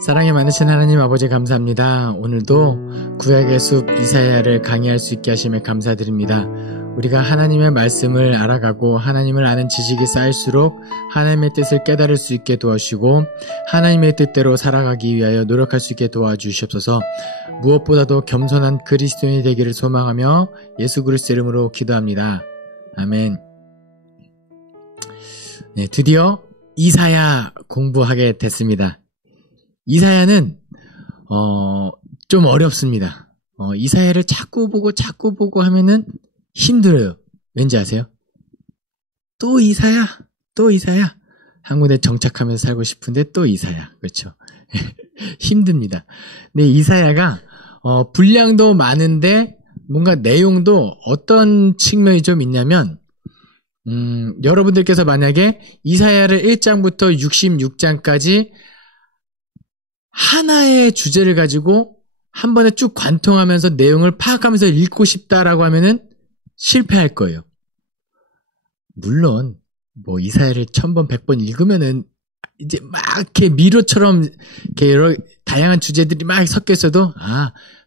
사랑이 많으신 하나님 아버지 감사합니다. 오늘도 구약의 숲 이사야를 강의할 수 있게 하심에 감사드립니다. 우리가 하나님의 말씀을 알아가고 하나님을 아는 지식이 쌓일수록 하나님의 뜻을 깨달을 수 있게 도와주시고 하나님의 뜻대로 살아가기 위하여 노력할 수 있게 도와주시옵소서. 무엇보다도 겸손한 그리스도인이 되기를 소망하며 예수 그리스도 이름으로 기도합니다. 아멘. 네, 드디어 이사야 공부하게 됐습니다. 이사야는 좀 어렵습니다. 이사야를 자꾸 보고 하면은 힘들어요. 왠지 아세요? 또 이사야 한 군데 정착하면서 살고 싶은데 또 이사야. 그렇죠? 힘듭니다. 근데 이사야가 분량도 많은데 뭔가 내용도 어떤 측면이 좀 있냐면 여러분들께서 만약에 이사야를 1장부터 66장까지 하나의 주제를 가지고 한 번에 쭉 관통하면서 내용을 파악하면서 읽고 싶다라고 하면은 실패할 거예요. 물론 이사야를 1000번, 100번 읽으면은 이제 막 이렇게 미로처럼 이렇게 여러 다양한 주제들이 막 섞여 있어도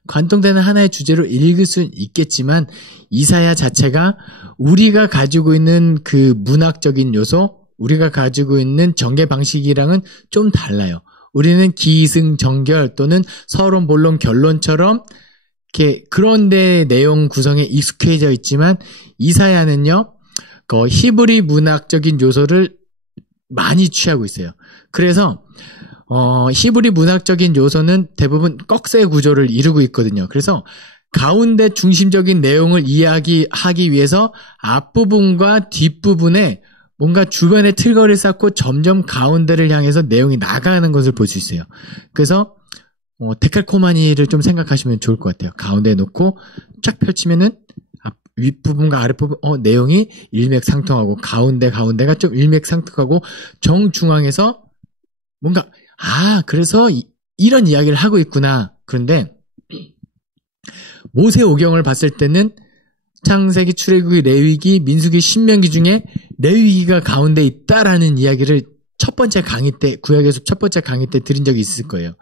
관통되는 하나의 주제로 읽을 수는 있겠지만 이사야 자체가 우리가 가지고 있는 그 문학적인 요소, 우리가 가지고 있는 전개 방식이랑은 좀 달라요. 우리는 기승전결 또는 서론, 본론, 결론처럼 이렇게 그런데 내용 구성에 익숙해져 있지만 이사야는요, 그 히브리 문학적인 요소를 많이 취하고 있어요. 그래서 히브리 문학적인 요소는 대부분 꺽쇠 구조를 이루고 있거든요. 그래서 가운데 중심적인 내용을 이야기하기 위해서 앞부분과 뒷부분에 뭔가 주변에 틀거리를 쌓고 점점 가운데를 향해서 내용이 나가는 것을 볼 수 있어요. 그래서 데칼코마니를 좀 생각하시면 좋을 것 같아요. 가운데에 놓고 쫙 펼치면은 윗부분과 아랫부분 내용이 일맥상통하고 가운데가 좀 일맥상통하고 정중앙에서 뭔가 그래서 이런 이야기를 하고 있구나. 그런데 모세오경을 봤을 때는 창세기, 출애굽기, 레위기, 민수기, 신명기 중에 레위기가 가운데 있다라는 이야기를 첫 번째 강의 때, 구약에서 첫 번째 강의 때 드린 적이 있을 거예요.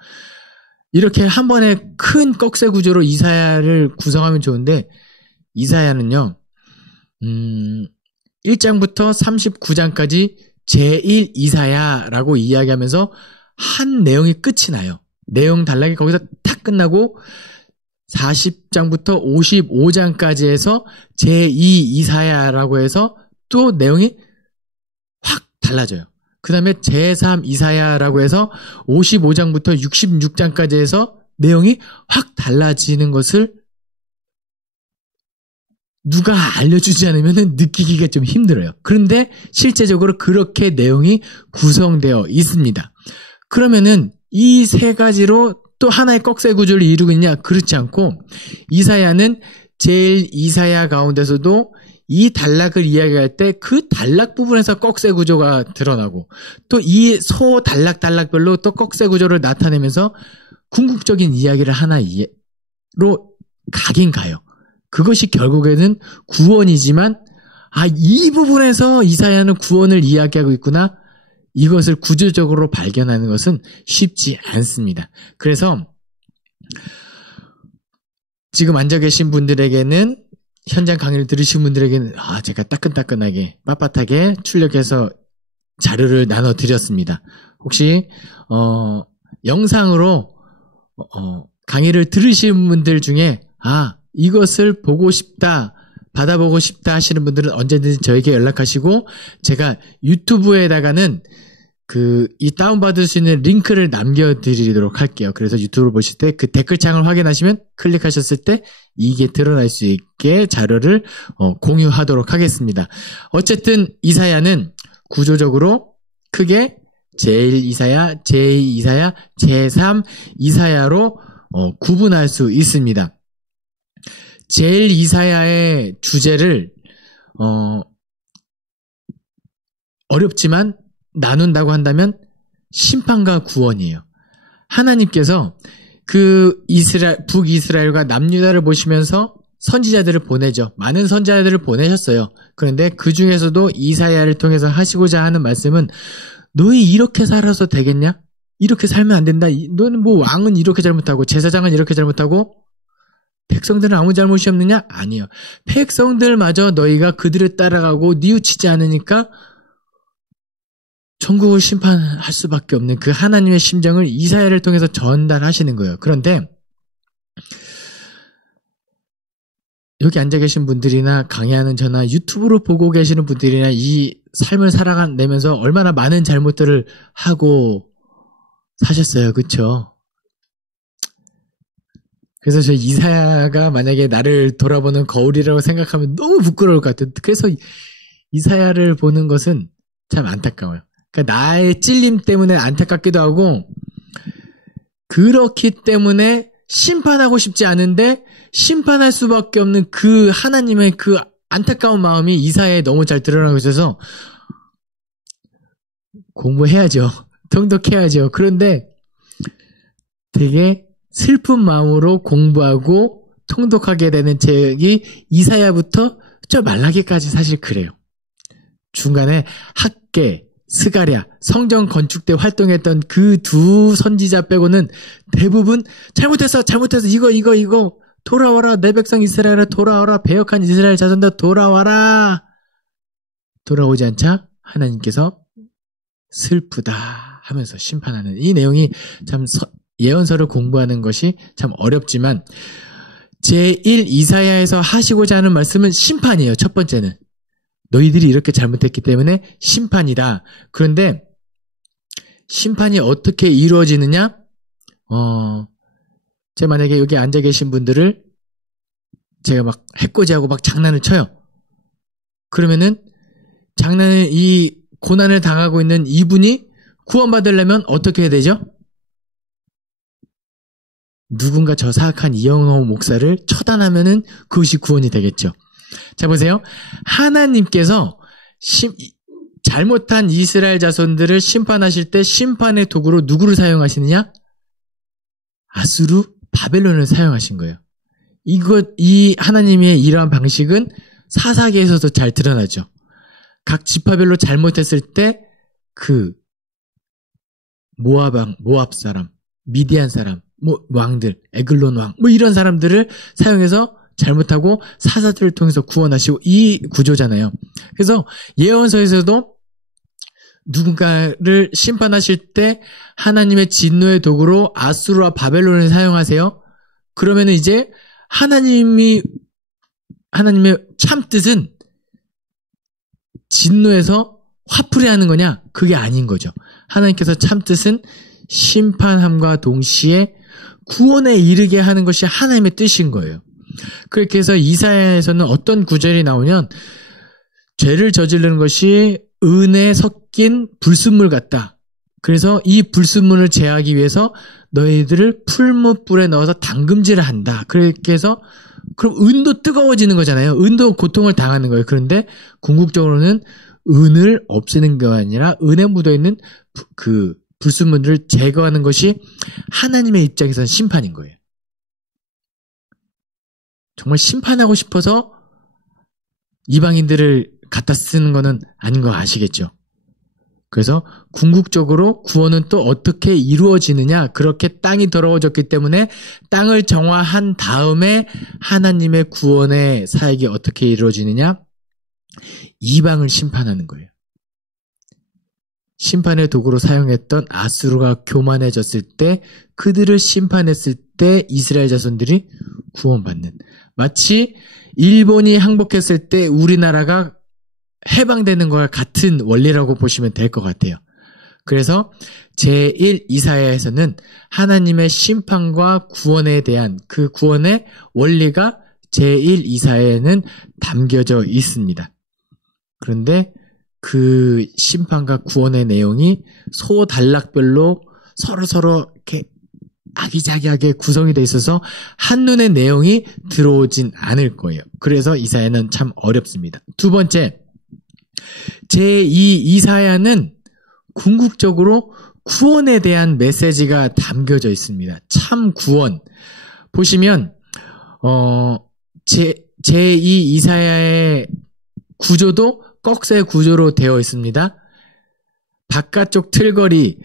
이렇게 한 번에 큰 꺽쇠 구조로 이사야를 구성하면 좋은데 이사야는요, 1장부터 39장까지 제1 이사야라고 이야기하면서 한 내용이 끝이 나요. 내용 단락이 거기서 탁 끝나고 40장부터 55장까지 해서 제2 이사야라고 해서 또 내용이 확 달라져요. 그 다음에 제3 이사야라고 해서 55장부터 66장까지 해서 내용이 확 달라지는 것을 누가 알려주지 않으면 느끼기가 좀 힘들어요. 그런데 실제적으로 그렇게 내용이 구성되어 있습니다. 그러면은 이 세 가지로 또 하나의 꺽쇠 구조를 이루고 있냐? 그렇지 않고 이사야는 제일 이사야 가운데서도 이 단락을 이야기할 때 그 단락 부분에서 꺽쇠 구조가 드러나고 또 이 소 단락별로 또 꺽쇠 구조를 나타내면서 궁극적인 이야기를 하나로 가긴 가요. 그것이 결국에는 구원이지만 이 부분에서 이사야는 구원을 이야기하고 있구나. 이것을 구조적으로 발견하는 것은 쉽지 않습니다. 그래서 지금 앉아 계신 분들에게는 현장 강의를 들으신 분들에게는 제가 따끈따끈하게 빳빳하게 출력해서 자료를 나눠드렸습니다. 혹시 영상으로 강의를 들으신 분들 중에 이것을 보고 싶다, 받아보고 싶다 하시는 분들은 언제든지 저에게 연락하시고 제가 유튜브에다가는 이 다운받을 수 있는 링크를 남겨드리도록 할게요. 그래서 유튜브를 보실 때 그 댓글창을 확인하시면 클릭하셨을 때 이게 드러날 수 있게 자료를 공유하도록 하겠습니다. 어쨌든 이사야는 구조적으로 크게 제1 이사야, 제2 이사야, 제3 이사야로 구분할 수 있습니다. 제1 이사야의 주제를 어렵지만 나눈다고 한다면 심판과 구원이에요. 하나님께서 북이스라엘과 남유다를 보시면서 선지자들을 보내죠. 많은 선지자들을 보내셨어요. 그런데 그 중에서도 이사야를 통해서 하시고자 하는 말씀은 너희 이렇게 살아서 되겠냐? 이렇게 살면 안 된다. 너는 뭐 왕은 이렇게 잘못하고 제사장은 이렇게 잘못하고 백성들은 아무 잘못이 없느냐? 아니요. 백성들마저 너희가 그들을 따라가고 뉘우치지 않으니까 천국을 심판할 수밖에 없는 그 하나님의 심정을 이사야를 통해서 전달하시는 거예요. 그런데 여기 앉아 계신 분들이나 강의하는 저나 유튜브로 보고 계시는 분들이나 이 삶을 살아내면서 얼마나 많은 잘못들을 하고 사셨어요. 그쵸? 그래서 저 이사야가 만약에 나를 돌아보는 거울이라고 생각하면 너무 부끄러울 것 같아요. 그래서 이사야를 보는 것은 참 안타까워요. 그러니까 나의 찔림 때문에 안타깝기도 하고 그렇기 때문에 심판하고 싶지 않은데 심판할 수밖에 없는 그 하나님의 그 안타까운 마음이 이사야에 너무 잘 드러나고 있어서 공부해야죠. 통독해야죠. 그런데 되게 슬픈 마음으로 공부하고 통독하게 되는 책이 이사야부터 저 말라기까지 사실 그래요. 중간에 학계, 스가랴, 성전 건축 때 활동했던 그 두 선지자 빼고는 대부분 잘못했어 이거 돌아와라 내 백성 이스라엘아 돌아와라 배역한 이스라엘 자손들 돌아와라. 돌아오지 않자 하나님께서 슬프다 하면서 심판하는 이 내용이 참 예언서를 공부하는 것이 참 어렵지만 제1 이사야에서 하시고자 하는 말씀은 심판이에요. 첫 번째는 너희들이 이렇게 잘못했기 때문에 심판이다. 그런데 심판이 어떻게 이루어지느냐? 제가 만약에 여기 앉아 계신 분들을 제가 막 해코지하고 막 장난을 쳐요. 그러면은 이 고난을 당하고 있는 이분이 구원받으려면 어떻게 해야 되죠? 누군가 저 사악한 이영호 목사를 처단하면은 그것이 구원이 되겠죠. 자, 보세요. 하나님께서 잘못한 이스라엘 자손들을 심판하실 때 심판의 도구로 누구를 사용하시느냐? 아수르, 바벨론을 사용하신 거예요. 이 하나님의 이러한 방식은 사사기에서도 잘 드러나죠. 각 지파별로 잘못했을 때 그 모압 사람, 미디안 사람, 왕들, 에글론 왕, 이런 사람들을 사용해서 잘못하고 사사들을 통해서 구원하시고 이 구조잖아요. 그래서 예언서에서도 누군가를 심판하실 때 하나님의 진노의 도구로 아수르와 바벨론을 사용하세요. 그러면 이제 하나님의 참 뜻은 진노에서 화풀이하는 거냐? 그게 아닌 거죠. 하나님께서 참 뜻은 심판함과 동시에 구원에 이르게 하는 것이 하나님의 뜻인 거예요. 그렇게 해서 이사야에서는 어떤 구절이 나오면 죄를 저지르는 것이 은에 섞인 불순물 같다. 그래서 이 불순물을 제하기 위해서 너희들을 풀무불에 넣어서 담금질을 한다. 그렇게 해서 그럼 은도 뜨거워지는 거잖아요. 은도 고통을 당하는 거예요. 그런데 궁극적으로는 은을 없애는 게 아니라 은에 묻어있는 그 불순물을 제거하는 것이 하나님의 입장에서는 심판인 거예요. 정말 심판하고 싶어서 이방인들을 갖다 쓰는 거는 아닌 거 아시겠죠? 그래서 궁극적으로 구원은 또 어떻게 이루어지느냐? 그렇게 땅이 더러워졌기 때문에 땅을 정화한 다음에 하나님의 구원의 사역이 어떻게 이루어지느냐? 이방을 심판하는 거예요. 심판의 도구로 사용했던 아수르가 교만해졌을 때 그들을 심판했을 때 이스라엘 자손들이 구원받는, 마치 일본이 항복했을 때 우리나라가 해방되는 거와 같은 원리라고 보시면 될 것 같아요. 그래서 제1 이사야에서는 하나님의 심판과 구원에 대한 그 구원의 원리가 제1 이사야에는 담겨져 있습니다. 그런데 그 심판과 구원의 내용이 소단락별로 서로 이렇게 아기자기하게 구성이 돼 있어서 한눈에 내용이 들어오진 않을 거예요. 그래서 이사야는 참 어렵습니다. 두 번째, 제2 이사야는 궁극적으로 구원에 대한 메시지가 담겨져 있습니다. 참 구원. 보시면 제2 이사야의 구조도 꺽쇠 구조로 되어 있습니다. 바깥쪽 틀걸이,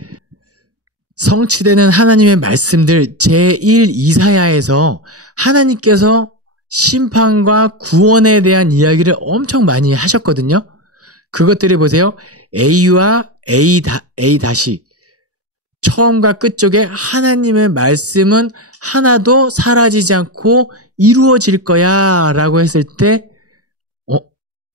성취되는 하나님의 말씀들 제1 이사야에서 하나님께서 심판과 구원에 대한 이야기를 엄청 많이 하셨거든요. 그것들을 보세요. A와 A 다시 처음과 끝 쪽에 하나님의 말씀은 하나도 사라지지 않고 이루어질 거야 라고 했을 때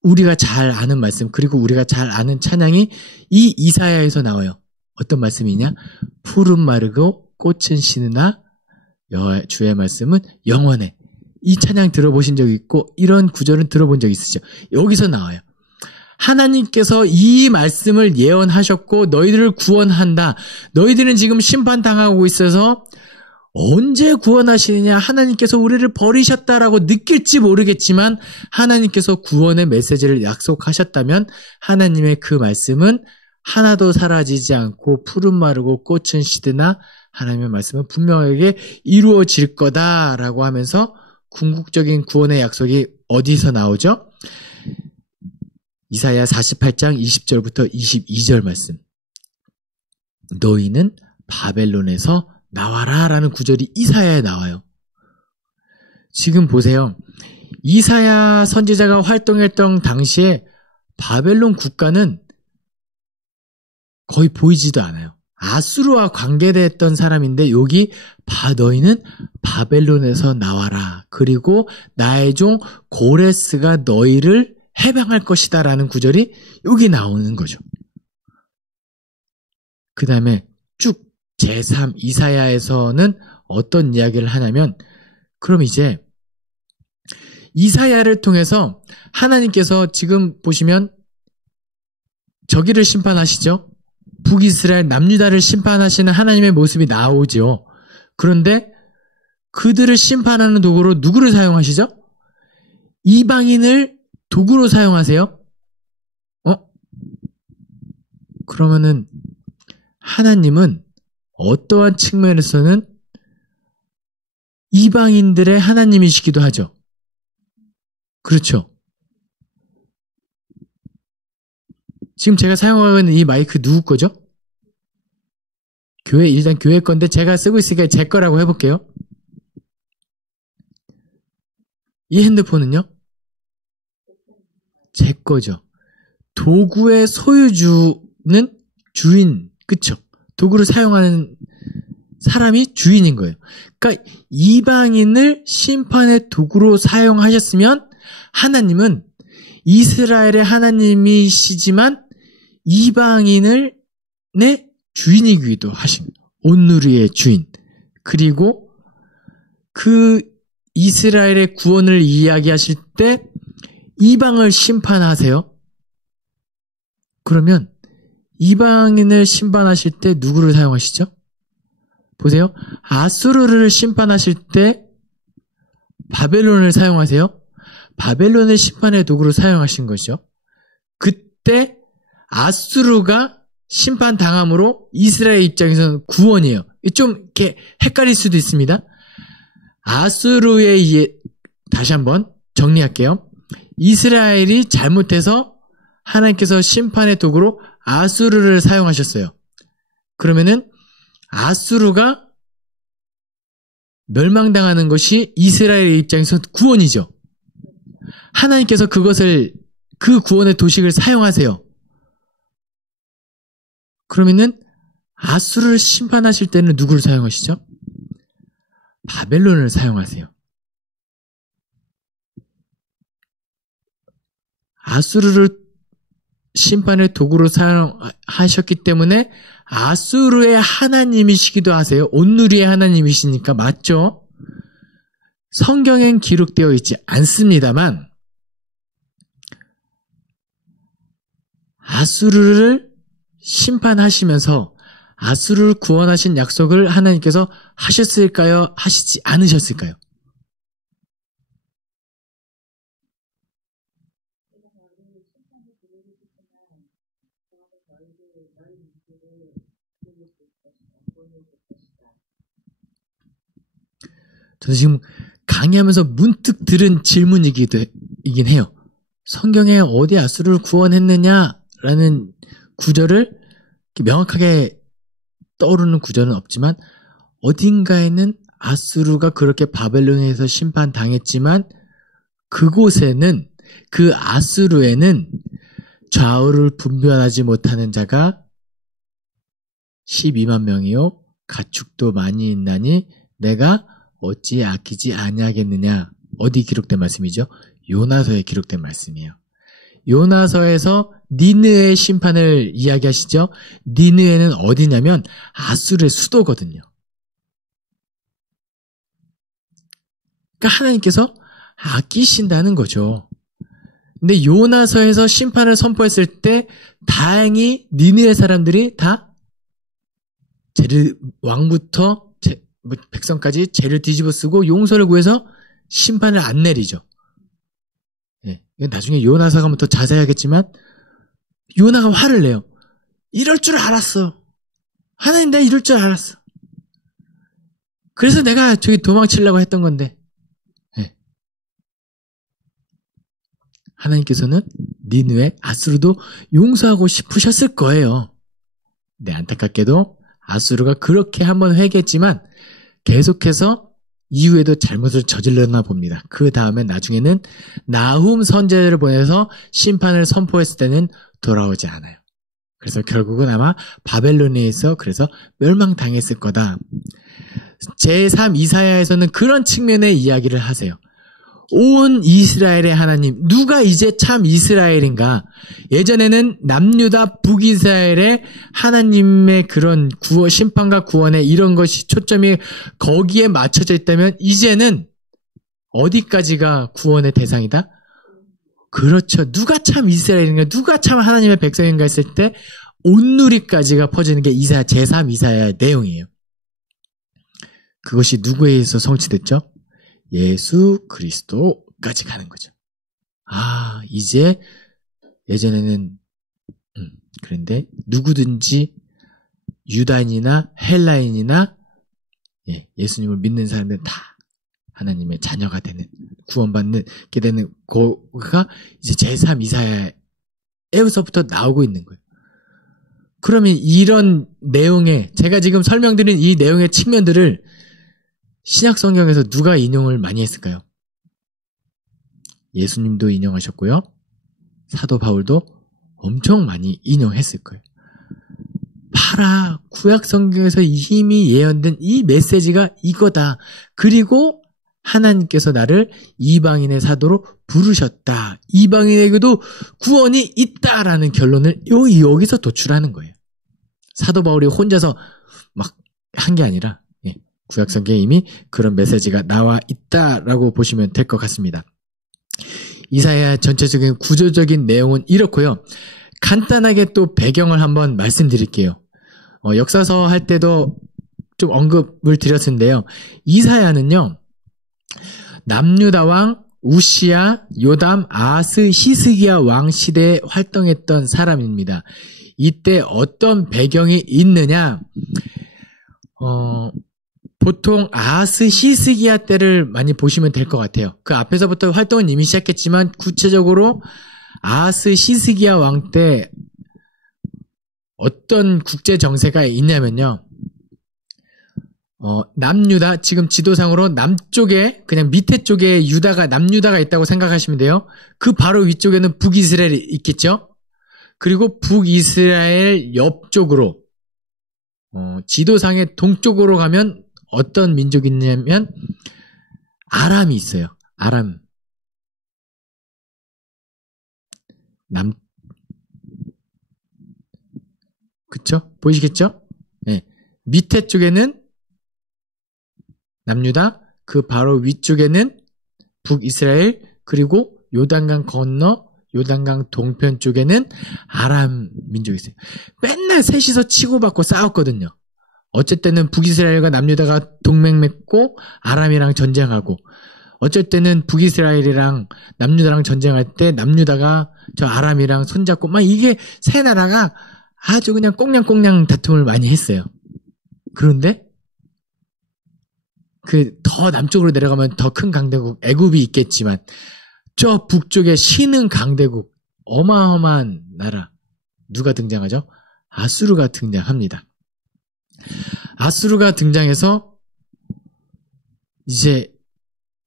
우리가 잘 아는 말씀 그리고 우리가 잘 아는 찬양이 이 이사야에서 나와요. 어떤 말씀이냐? 푸른 마르고 꽃은 시느나 주의 말씀은 영원해. 이 찬양 들어보신 적 있고 이런 구절은 들어본 적 있으시죠? 여기서 나와요. 하나님께서 이 말씀을 예언하셨고 너희들을 구원한다. 너희들은 지금 심판당하고 있어서 언제 구원하시느냐? 하나님께서 우리를 버리셨다라고 느낄지 모르겠지만 하나님께서 구원의 메시지를 약속하셨다면 하나님의 그 말씀은 하나도 사라지지 않고 푸른 마르고 꽃은 시드나 하나님의 말씀은 분명하게 이루어질 거다라고 하면서 궁극적인 구원의 약속이 어디서 나오죠? 이사야 48장 20절부터 22절 말씀. 너희는 바벨론에서 나와라 라는 구절이 이사야에 나와요. 지금 보세요. 이사야 선지자가 활동했던 당시에 바벨론 국가는 거의 보이지도 않아요. 아수르와 관계됐던 사람인데 여기 너희는 바벨론에서 나와라. 그리고 나의 종 고레스가 너희를 해방할 것이다 라는 구절이 여기 나오는 거죠. 그 다음에 쭉 제3 이사야에서는 어떤 이야기를 하냐면 그럼 이제 이사야를 통해서 하나님께서 지금 보시면 저기를 심판하시죠. 북이스라엘 남유다를 심판하시는 하나님의 모습이 나오죠. 그런데 그들을 심판하는 도구로 누구를 사용하시죠? 이방인을 도구로 사용하세요? 그러면은 하나님은 어떠한 측면에서는 이방인들의 하나님이시기도 하죠. 그렇죠. 지금 제가 사용하고 있는 이 마이크 누구 거죠? 일단 교회 건데 제가 쓰고 있으니까 제 거라고 해볼게요. 이 핸드폰은요? 제 거죠. 도구의 소유주는 주인, 그쵸? 도구를 사용하는 사람이 주인인 거예요. 그러니까 이방인을 심판의 도구로 사용하셨으면 하나님은 이스라엘의 하나님이시지만 이방인을 내 주인이기도 하신 온누리의 주인. 그리고 그 이스라엘의 구원을 이야기하실 때 이방을 심판하세요. 그러면 이방인을 심판하실 때 누구를 사용하시죠? 보세요. 아수르를 심판하실 때 바벨론을 사용하세요. 바벨론을 심판의 도구로 사용하신 것이죠. 그때 아수르가 심판당함으로 이스라엘 입장에서는 구원이에요. 좀 이렇게 헷갈릴 수도 있습니다. 아수르의 다시 한번 정리할게요. 이스라엘이 잘못해서 하나님께서 심판의 도구로 아수르를 사용하셨어요. 그러면은 아수르가 멸망당하는 것이 이스라엘의 입장에서 구원이죠. 하나님께서 그 구원의 도식을 사용하세요. 그러면은 아수르를 심판하실 때는 누구를 사용하시죠? 바벨론을 사용하세요. 아수르를 심판의 도구로 사용하셨기 때문에 아수르의 하나님이시기도 하세요. 온누리의 하나님이시니까 맞죠? 성경엔 기록되어 있지 않습니다만 아수르를 심판하시면서 아수르를 구원하신 약속을 하나님께서 하셨을까요? 하시지 않으셨을까요? 저는 지금 강의하면서 문득 들은 질문이긴 해요. 성경에 어디 아수르를 구원했느냐라는 구절을 명확하게 떠오르는 구절은 없지만 어딘가에는 아수르가 그렇게 바벨론에서 심판당했지만 그곳에는 그 아수르에는 좌우를 분별하지 못하는 자가 12만 명이요 가축도 많이 있나니 내가 어찌 아끼지 아니하겠느냐. 어디 기록된 말씀이죠? 요나서에 기록된 말씀이에요. 요나서에서 니느웨의 심판을 이야기하시죠. 니느웨는 어디냐면 아수르의 수도거든요. 그러니까 하나님께서 아끼신다는 거죠. 근데 요나서에서 심판을 선포했을 때 다행히 니느웨 사람들이 다 왕부터 백성까지 죄를 뒤집어 쓰고 용서를 구해서 심판을 안 내리죠. 예, 나중에 요나서 가면 더 자세히 하겠지만 요나가 화를 내요. 이럴 줄 알았어. 하나님 내가 이럴 줄 알았어. 그래서 내가 저기 도망치려고 했던 건데. 예. 하나님께서는 니느웨, 아수르도 용서하고 싶으셨을 거예요. 네, 안타깝게도 아수르가 그렇게 한번 회개했지만 계속해서 이후에도 잘못을 저질렀나 봅니다. 그 다음에 나중에는 나훔 선지자를 보내서 심판을 선포했을 때는 돌아오지 않아요. 그래서 결국은 아마 바벨론에서 그래서 멸망당했을 거다. 제3 이사야에서는 그런 측면의 이야기를 하세요. 온 이스라엘의 하나님, 누가 이제 참 이스라엘인가? 예전에는 남유다 북이스라엘의 하나님의 그런 심판과 구원의 이런 것이 초점이 거기에 맞춰져 있다면 이제는 어디까지가 구원의 대상이다? 그렇죠. 누가 참 이스라엘인가? 누가 참 하나님의 백성인가 했을 때 온누리까지가 퍼지는 게 이사야, 제3 이사야의 내용이에요. 그것이 누구에 의해서 성취됐죠? 예수 그리스도까지 가는 거죠. 아, 이제 예전에는 그런데 누구든지 유다인이나 헬라인이나 예수님을 믿는 사람들은 다 하나님의 자녀가 되는 구원받게 되는 거가 이제 제3 이사야에서부터 나오고 있는 거예요. 그러면 이런 내용에 제가 지금 설명드린 이 내용의 측면들을 신약 성경에서 누가 인용을 많이 했을까요? 예수님도 인용하셨고요. 사도 바울도 엄청 많이 인용했을 거예요. 봐라, 구약 성경에서 이미 예언된 이 메시지가 이거다. 그리고 하나님께서 나를 이방인의 사도로 부르셨다. 이방인에게도 구원이 있다라는 결론을 여기서 도출하는 거예요. 사도 바울이 혼자서 막 한 게 아니라 구약 성경에 이미 그런 메시지가 나와 있다라고 보시면 될 것 같습니다. 이사야 전체적인 구조적인 내용은 이렇고요. 간단하게 또 배경을 한번 말씀드릴게요. 역사서 할 때도 좀 언급을 드렸는데요. 이사야는요. 남유다 왕 우시야, 요담, 아하스, 히스기야 왕 시대에 활동했던 사람입니다. 이때 어떤 배경이 있느냐? 보통 아하스 히스기야 때를 많이 보시면 될 것 같아요. 그 앞에서부터 활동은 이미 시작했지만 구체적으로 아하스 히스기야 왕 때 어떤 국제 정세가 있냐면요. 남유다, 지금 지도상으로 남쪽에 그냥 밑에 쪽에 남유다가 있다고 생각하시면 돼요. 그 바로 위쪽에는 북이스라엘이 있겠죠. 그리고 북이스라엘 옆쪽으로 지도상의 동쪽으로 가면 어떤 민족이 있냐면 아람이 있어요. 아람. 그쵸? 보이시겠죠? 네. 밑에 쪽에는 남유다, 그 바로 위쪽에는 북이스라엘, 그리고 요단강 건너 요단강 동편 쪽에는 아람 민족이 있어요. 맨날 셋이서 치고받고 싸웠거든요. 어쩔 때는 북이스라엘과 남유다가 동맹 맺고 아람이랑 전쟁하고, 어쩔 때는 북이스라엘이랑 남유다랑 전쟁할 때 남유다가 저 아람이랑 손잡고, 막 이게 세 나라가 아주 그냥 꽁냥꽁냥 다툼을 많이 했어요. 그런데 그 더 남쪽으로 내려가면 더 큰 강대국 애굽이 있겠지만 저 북쪽에 신흥 강대국 어마어마한 나라 누가 등장하죠? 아수르가 등장합니다. 아수르가 등장해서 이제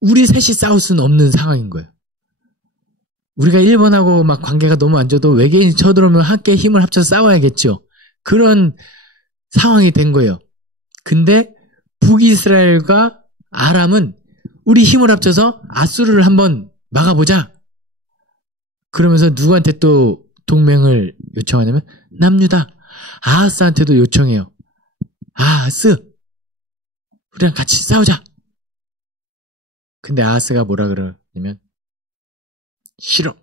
우리 셋이 싸울 수는 없는 상황인 거예요. 우리가 일본하고 막 관계가 너무 안 좋아도 외계인이 쳐들어오면 함께 힘을 합쳐서 싸워야겠죠. 그런 상황이 된 거예요. 근데 북이스라엘과 아람은 우리 힘을 합쳐서 아수르를 한번 막아보자. 그러면서 누구한테 또 동맹을 요청하냐면 남유다 아하스한테도 요청해요. 아하스 우리랑 같이 싸우자. 근데 아하스가 뭐라 그러냐면 싫어.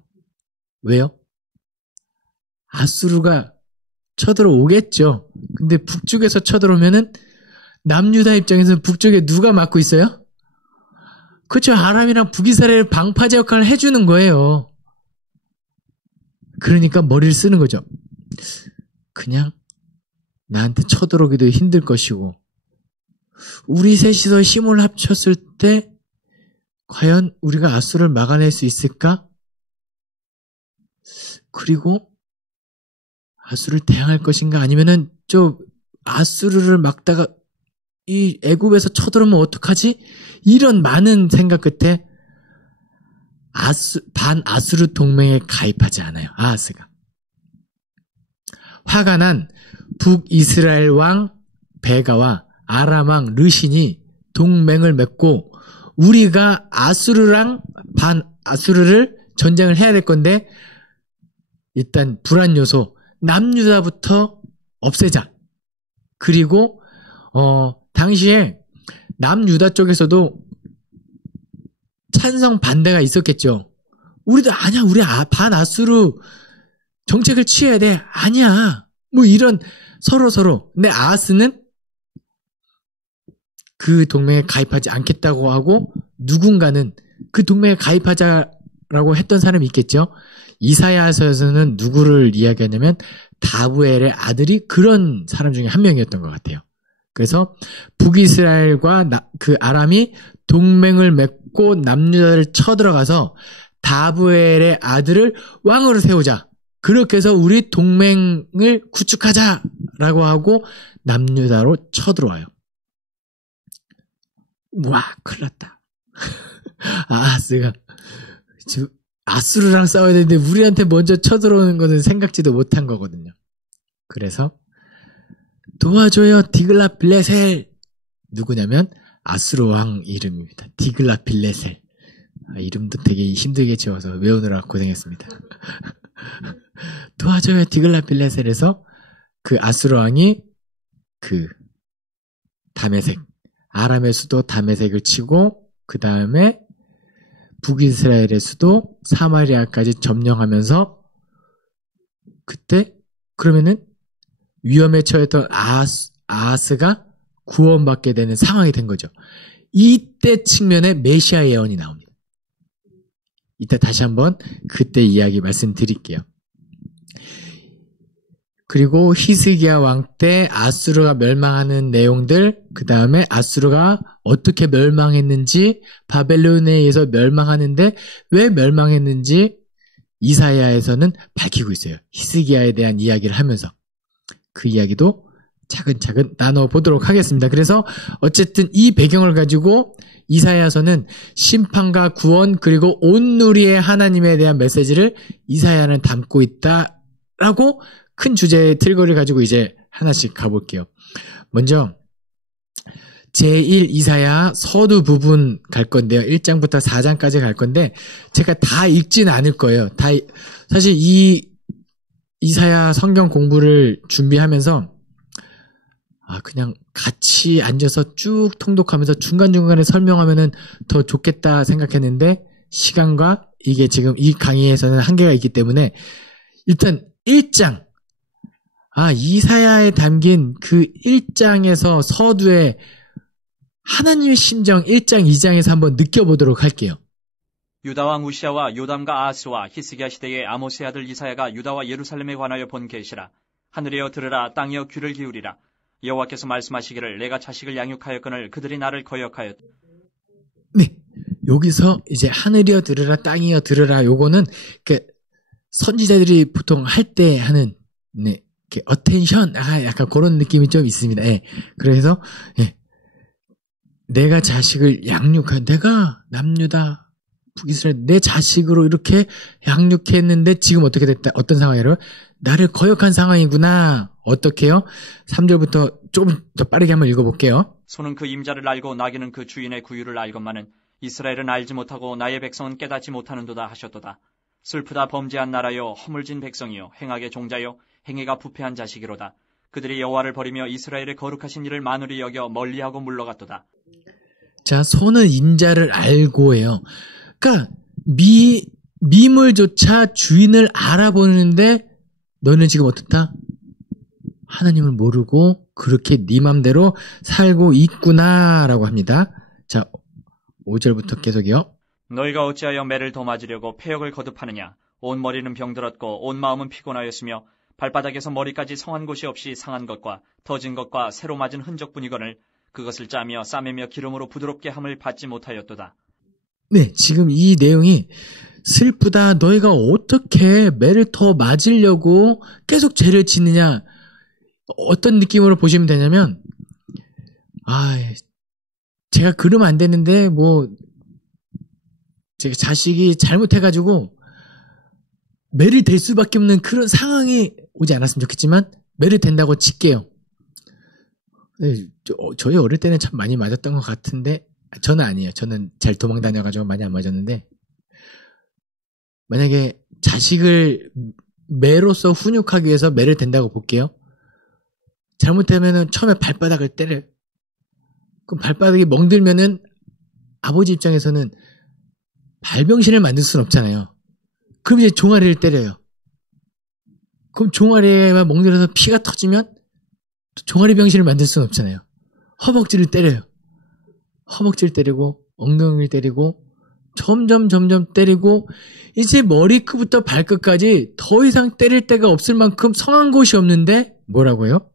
왜요? 아수르가 쳐들어오겠죠. 근데 북쪽에서 쳐들어오면은 남유다 입장에서는 북쪽에 누가 막고 있어요? 그렇죠. 아람이랑 북이스라엘 방파제 역할을 해주는 거예요. 그러니까 머리를 쓰는 거죠. 그냥 나한테 쳐들어오기도 힘들 것이고 우리 셋이서 힘을 합쳤을 때 과연 우리가 아수르를 막아낼 수 있을까? 그리고 아수르를 대항할 것인가? 아니면은 저 아수르를 막다가 이 애굽에서 쳐들어오면 어떡하지? 이런 많은 생각 끝에 반아수르 동맹에 가입하지 않아요. 아하스가. 화가 난 북이스라엘 왕 베가와 아람 왕 르신이 동맹을 맺고 우리가 아수르랑 반아수르를 전쟁을 해야 될 건데 일단 불안 요소 남유다부터 없애자. 그리고 당시에 남유다 쪽에서도 찬성 반대가 있었겠죠. 우리도 아니야. 우리 반아수르 정책을 취해야 돼. 아니야. 뭐 이런 서로. 근데 아하스는 그 동맹에 가입하지 않겠다고 하고 누군가는 그 동맹에 가입하자라고 했던 사람이 있겠죠. 이사야서에서는 누구를 이야기하냐면 다부엘의 아들이 그런 사람 중에 한 명이었던 것 같아요. 그래서 북이스라엘과 그 아람이 동맹을 맺고 남유다를 쳐들어가서 다부엘의 아들을 왕으로 세우자. 그렇게 해서 우리 동맹을 구축하자라고 하고 남유다로 쳐들어와요. 와, 큰일 났다. 아하스가 지금 아수르랑 싸워야 되는데 우리한테 먼저 쳐들어오는 것은 생각지도 못한 거거든요. 그래서 도와줘요 디글랏빌레셀. 누구냐면 아수르 왕 이름입니다. 디글랏빌레셀. 이름도 되게 힘들게 지어서 외우느라 고생했습니다. 도와줘요 디글랏빌레셀에서 그 아수르 왕이 그 다메섹 아람의 수도 다메섹을 치고 그 다음에 북이스라엘의 수도 사마리아까지 점령하면서 그때 그러면은 위험에 처했던 아하스가 구원받게 되는 상황이 된 거죠. 이때 측면에 메시아 예언이 나옵니다. 이따 다시 한번 그때 이야기 말씀드릴게요. 그리고 히스기야 왕 때 아수르가 멸망하는 내용들, 그 다음에 아수르가 어떻게 멸망했는지, 바벨론에 의해서 멸망하는데 왜 멸망했는지 이사야에서는 밝히고 있어요. 히스기야에 대한 이야기를 하면서 그 이야기도 차근차근 나눠보도록 하겠습니다. 그래서 어쨌든 이 배경을 가지고 이사야서는 심판과 구원 그리고 온누리의 하나님에 대한 메시지를 이사야는 담고 있다라고 큰 주제의 틀거리를 가지고 이제 하나씩 가볼게요. 먼저 제1 이사야 서두 부분 갈 건데요. 1장부터 4장까지 갈 건데 제가 다 읽지는 않을 거예요. 사실 이 이사야 성경 공부를 준비하면서 그냥 같이 앉아서 쭉 통독하면서 중간중간에 설명하면은 더 좋겠다 생각했는데 시간과 이게 지금 이 강의에서는 한계가 있기 때문에 일단 1장 이사야에 담긴 그 1장에서 서두에 하나님의 심정 1장, 2장에서 한번 느껴보도록 할게요. 유다 왕 우시아와 요담과 아하스와 히스기야 시대의 아모스의 아들 이사야가 유다와 예루살렘에 관하여 본 계시라. 하늘이여 들으라, 땅이여 귀를 기울이라. 여호와께서 말씀하시기를 내가 자식을 양육하였거늘 그들이 나를 거역하였. 네, 여기서 이제 하늘이여 들으라, 땅이여 들으라. 요거는 선지자들이 보통 할 때 하는 이렇게 어텐션, 약간 그런 느낌이 좀 있습니다. 예. 그래서, 예. 내가 자식을 내가 남유다, 북이스라엘, 내 자식으로 이렇게 양육했는데 지금 어떻게 됐다, 어떤 상황이에요? 나를 거역한 상황이구나. 어떻게요? 3절부터 조금 더 빠르게 한번 읽어볼게요. 소는 그 임자를 알고 나귀는 그 주인의 구유를 알건만은 이스라엘은 알지 못하고 나의 백성은 깨닫지 못하는도다 하셨도다. 슬프다 범죄한 나라요 허물진 백성이요 행악의 종자요 행위가 부패한 자식이로다. 그들이 여호와를 버리며 이스라엘의 거룩하신 일을 만으리 여겨 멀리하고 물러갔도다. 자, 소는 임자를 알고예요. 그러니까 미물조차 주인을 알아보는데 너는 지금 어떻다? 하나님을 모르고 그렇게 네 맘대로 살고 있구나라고 합니다. 자, 5절부터 계속이요. 너희가 어찌하여 매를 더 맞으려고 폐역을 거듭하느냐. 온 머리는 병들었고 온 마음은 피곤하였으며 발바닥에서 머리까지 성한 곳이 없이 상한 것과 터진 것과 새로 맞은 흔적뿐이거늘 그것을 짜며 싸매며 기름으로 부드럽게 함을 받지 못하였도다. 네, 지금 이 내용이 슬프다. 너희가 어떻게 매를 더 맞으려고 계속 죄를 짓느냐. 어떤 느낌으로 보시면 되냐면, 제가 그러면 안 되는데, 제가 자식이 잘못해가지고, 매를 댈 수밖에 없는 그런 상황이 오지 않았으면 좋겠지만, 매를 댄다고 칠게요. 네, 저희 어릴 때는 참 많이 맞았던 것 같은데, 저는 아니에요. 저는 잘 도망 다녀가지고 많이 안 맞았는데, 만약에 자식을 매로서 훈육하기 위해서 매를 댄다고 볼게요. 잘못되면은 처음에 발바닥을 때려요. 그럼 발바닥이 멍들면은 아버지 입장에서는 발병신을 만들 수는 없잖아요. 그럼 이제 종아리를 때려요. 그럼 종아리에만 멍들어서 피가 터지면 종아리 병신을 만들 수는 없잖아요. 허벅지를 때려요. 허벅지를 때리고 엉덩이를 때리고 점점 때리고 이제 머리끝부터 발끝까지 더 이상 때릴 데가 없을 만큼 성한 곳이 없는데 뭐라고요?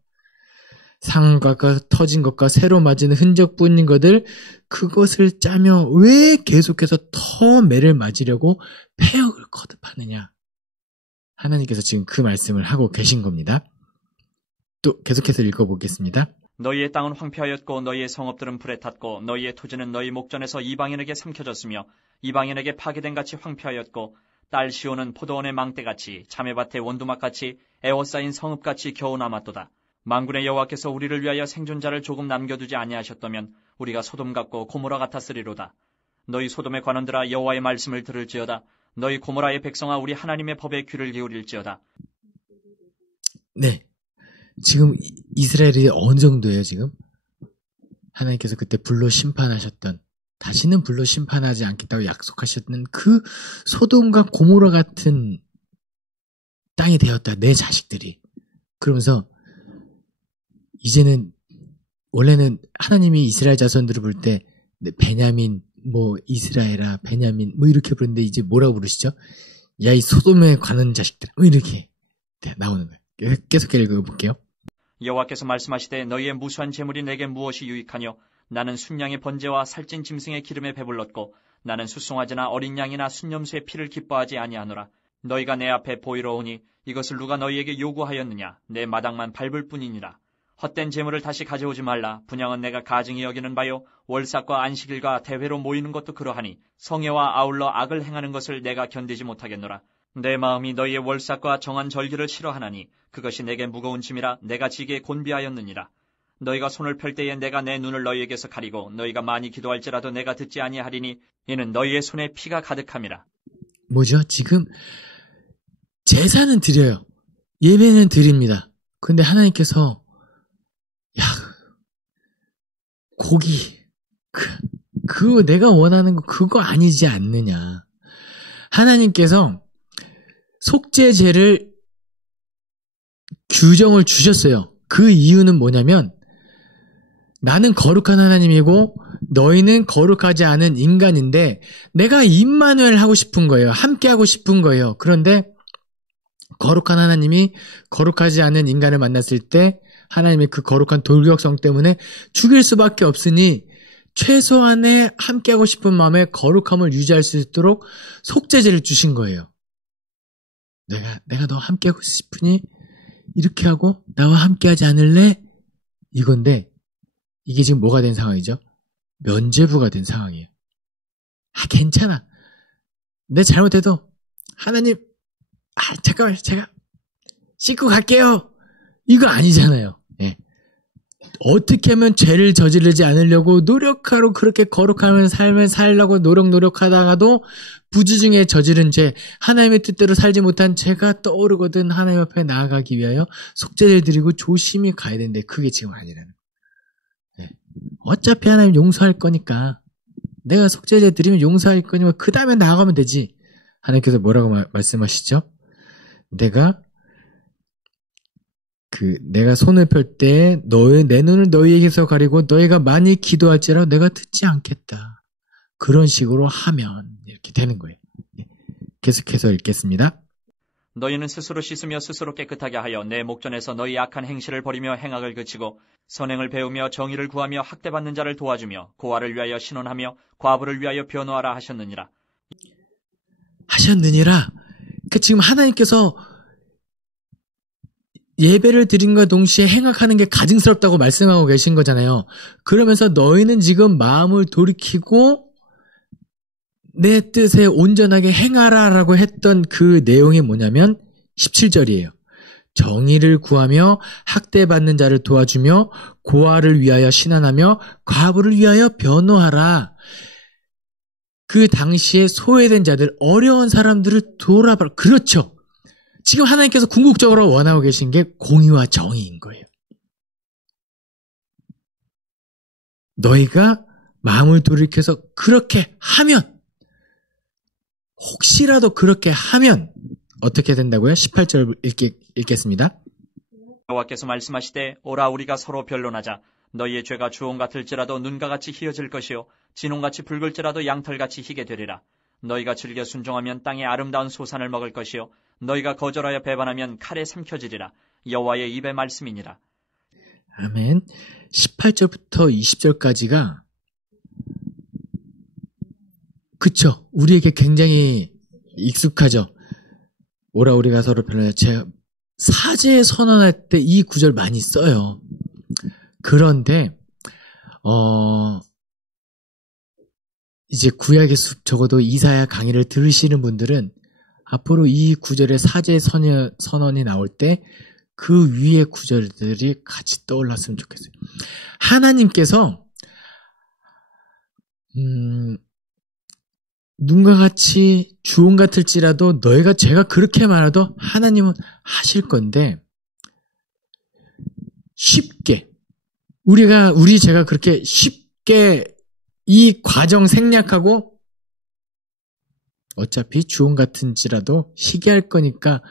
상한 것과 터진 것과 새로 맞은 흔적뿐인 것들 그것을 짜며 왜 계속해서 더 매를 맞으려고 폐역을 거듭하느냐. 하나님께서 지금 그 말씀을 하고 계신 겁니다. 또 계속해서 읽어보겠습니다. 너희의 땅은 황폐하였고 너희의 성읍들은 불에 탔고 너희의 토지는 너희 목전에서 이방인에게 삼켜졌으며 이방인에게 파괴된 같이 황폐하였고 딸 시온은 포도원의 망대같이 자매밭의 원두막같이 에워싸인 성읍같이 겨우 남았도다. 만군의 여호와께서 우리를 위하여 생존자를 조금 남겨두지 아니하셨다면 우리가 소돔 같고 고모라 같았으리로다. 너희 소돔의 관원들아 여호와의 말씀을 들을지어다. 너희 고모라의 백성아 우리 하나님의 법에 귀를 기울일지어다. 네, 지금 이스라엘이 어느 정도예요 지금? 하나님께서 그때 불로 심판하셨던, 다시는 불로 심판하지 않겠다고 약속하셨던 그 소돔과 고모라 같은 땅이 되었다. 내 자식들이. 그러면서 이제는 원래는 하나님이 이스라엘 자손들을 부를 때 베냐민, 이스라엘아, 베냐민 이렇게 부르는데 이제 뭐라고 부르시죠? 야, 이 소돔에 관한 자식들 이렇게 나오는 거예요. 계속 읽어볼게요. 여호와께서 말씀하시되 너희의 무수한 재물이 내게 무엇이 유익하뇨? 나는 순양의 번제와 살찐 짐승의 기름에 배불렀고 나는 숫송아지나 어린 양이나 순념수의 피를 기뻐하지 아니하노라. 너희가 내 앞에 보이러 오니 이것을 누가 너희에게 요구하였느냐? 내 마당만 밟을 뿐이니라. 헛된 재물을 다시 가져오지 말라. 분향은 내가 가증히 여기는 바요. 월삭과 안식일과 대회로 모이는 것도 그러하니 성회와 아울러 악을 행하는 것을 내가 견디지 못하겠노라. 내 마음이 너희의 월삭과 정한 절기를 싫어하나니 그것이 내게 무거운 짐이라 내가 지게 곤비하였느니라. 너희가 손을 펼 때에 내가 내 눈을 너희에게서 가리고 너희가 많이 기도할지라도 내가 듣지 아니하리니 이는 너희의 손에 피가 가득함이라. 뭐죠? 지금 제사는 드려요. 예배는 드립니다. 근데 하나님께서 고기 그거 내가 원하는 거 그거 아니지 않느냐. 하나님께서 속죄제를 규정을 주셨어요. 그 이유는 뭐냐면 나는 거룩한 하나님이고 너희는 거룩하지 않은 인간인데 내가 임마누엘 하고 싶은 거예요. 함께 하고 싶은 거예요. 그런데 거룩한 하나님이 거룩하지 않은 인간을 만났을 때 하나님의 그 거룩한 돌격성 때문에 죽일 수밖에 없으니 최소한의 함께하고 싶은 마음에 거룩함을 유지할 수 있도록 속죄제를 주신 거예요. 내가 너 함께하고 싶으니 이렇게 하고 나와 함께하지 않을래? 이건데 이게 지금 뭐가 된 상황이죠? 면죄부가 된 상황이에요. 괜찮아. 내 잘못해도 하나님, 잠깐만, 제가 씻고 갈게요. 이거 아니잖아요. 예. 어떻게 하면 죄를 저지르지 않으려고 노력하러 그렇게 거룩한 삶을 살려고 노력하다가도 부주중에 저지른 죄, 하나님의 뜻대로 살지 못한 죄가 떠오르거든 하나님 앞에 나아가기 위하여 속죄를 드리고 조심히 가야 되는데 그게 지금 아니라는 거예요. 예. 어차피 하나님 용서할 거니까 내가 속죄제 드리면 용서할 거니까 그 다음에 나아가면 되지. 하나님께서 뭐라고 말씀하시죠? 내가 손을 펼 때 내 눈을 너희에게서 가리고 너희가 많이 기도할지라도 내가 듣지 않겠다. 그런 식으로 하면 이렇게 되는 거예요. 계속해서 읽겠습니다. 너희는 스스로 씻으며 스스로 깨끗하게 하여 내 목전에서 너희 악한 행실을 버리며 행악을 그치고 선행을 배우며 정의를 구하며 학대받는 자를 도와주며 고아를 위하여 신원하며 과부를 위하여 변호하라 하셨느니라. 지금 하나님께서 예배를 드림과 동시에 행악하는 게 가증스럽다고 말씀하고 계신 거잖아요. 그러면서 너희는 지금 마음을 돌이키고 내 뜻에 온전하게 행하라라고 했던 그 내용이 뭐냐면 17절이에요. 정의를 구하며 학대받는 자를 도와주며 고아를 위하여 신안하며 과부를 위하여 변호하라. 그 당시에 소외된 자들, 어려운 사람들을 돌아봐라. 그렇죠. 지금 하나님께서 궁극적으로 원하고 계신 게 공의와 정의인 거예요. 너희가 마음을 돌이켜서 그렇게 하면, 혹시라도 그렇게 하면 어떻게 된다고요? 18절 읽겠습니다. 여호와께서 말씀하시되 오라 우리가 서로 변론하자. 너희의 죄가 주홍 같을지라도 눈과 같이 희어질 것이요 진홍같이 붉을지라도 양털같이 희게 되리라. 너희가 즐겨 순종하면 땅의 아름다운 소산을 먹을 것이요 너희가 거절하여 배반하면 칼에 삼켜지리라. 여호와의 입의 말씀이니라. 아멘. 18절부터 20절까지가 그쵸. 우리에게 굉장히 익숙하죠. 오라 우리가 서로 변론하자. 제가 사죄 선언할 때 이 구절 많이 써요. 그런데 이제 구약의 적어도 이사야 강의를 들으시는 분들은 앞으로 이 구절의 사죄 선언이 나올 때 그 위의 구절들이 같이 떠올랐으면 좋겠어요. 하나님께서 눈과 같이 주홍 같을지라도 너희가 제가 그렇게 말해도 하나님은 하실 건데 쉽게 제가 그렇게 쉽게 이 과정 생략하고 어차피 주홍 같은지라도 희게 할 거니까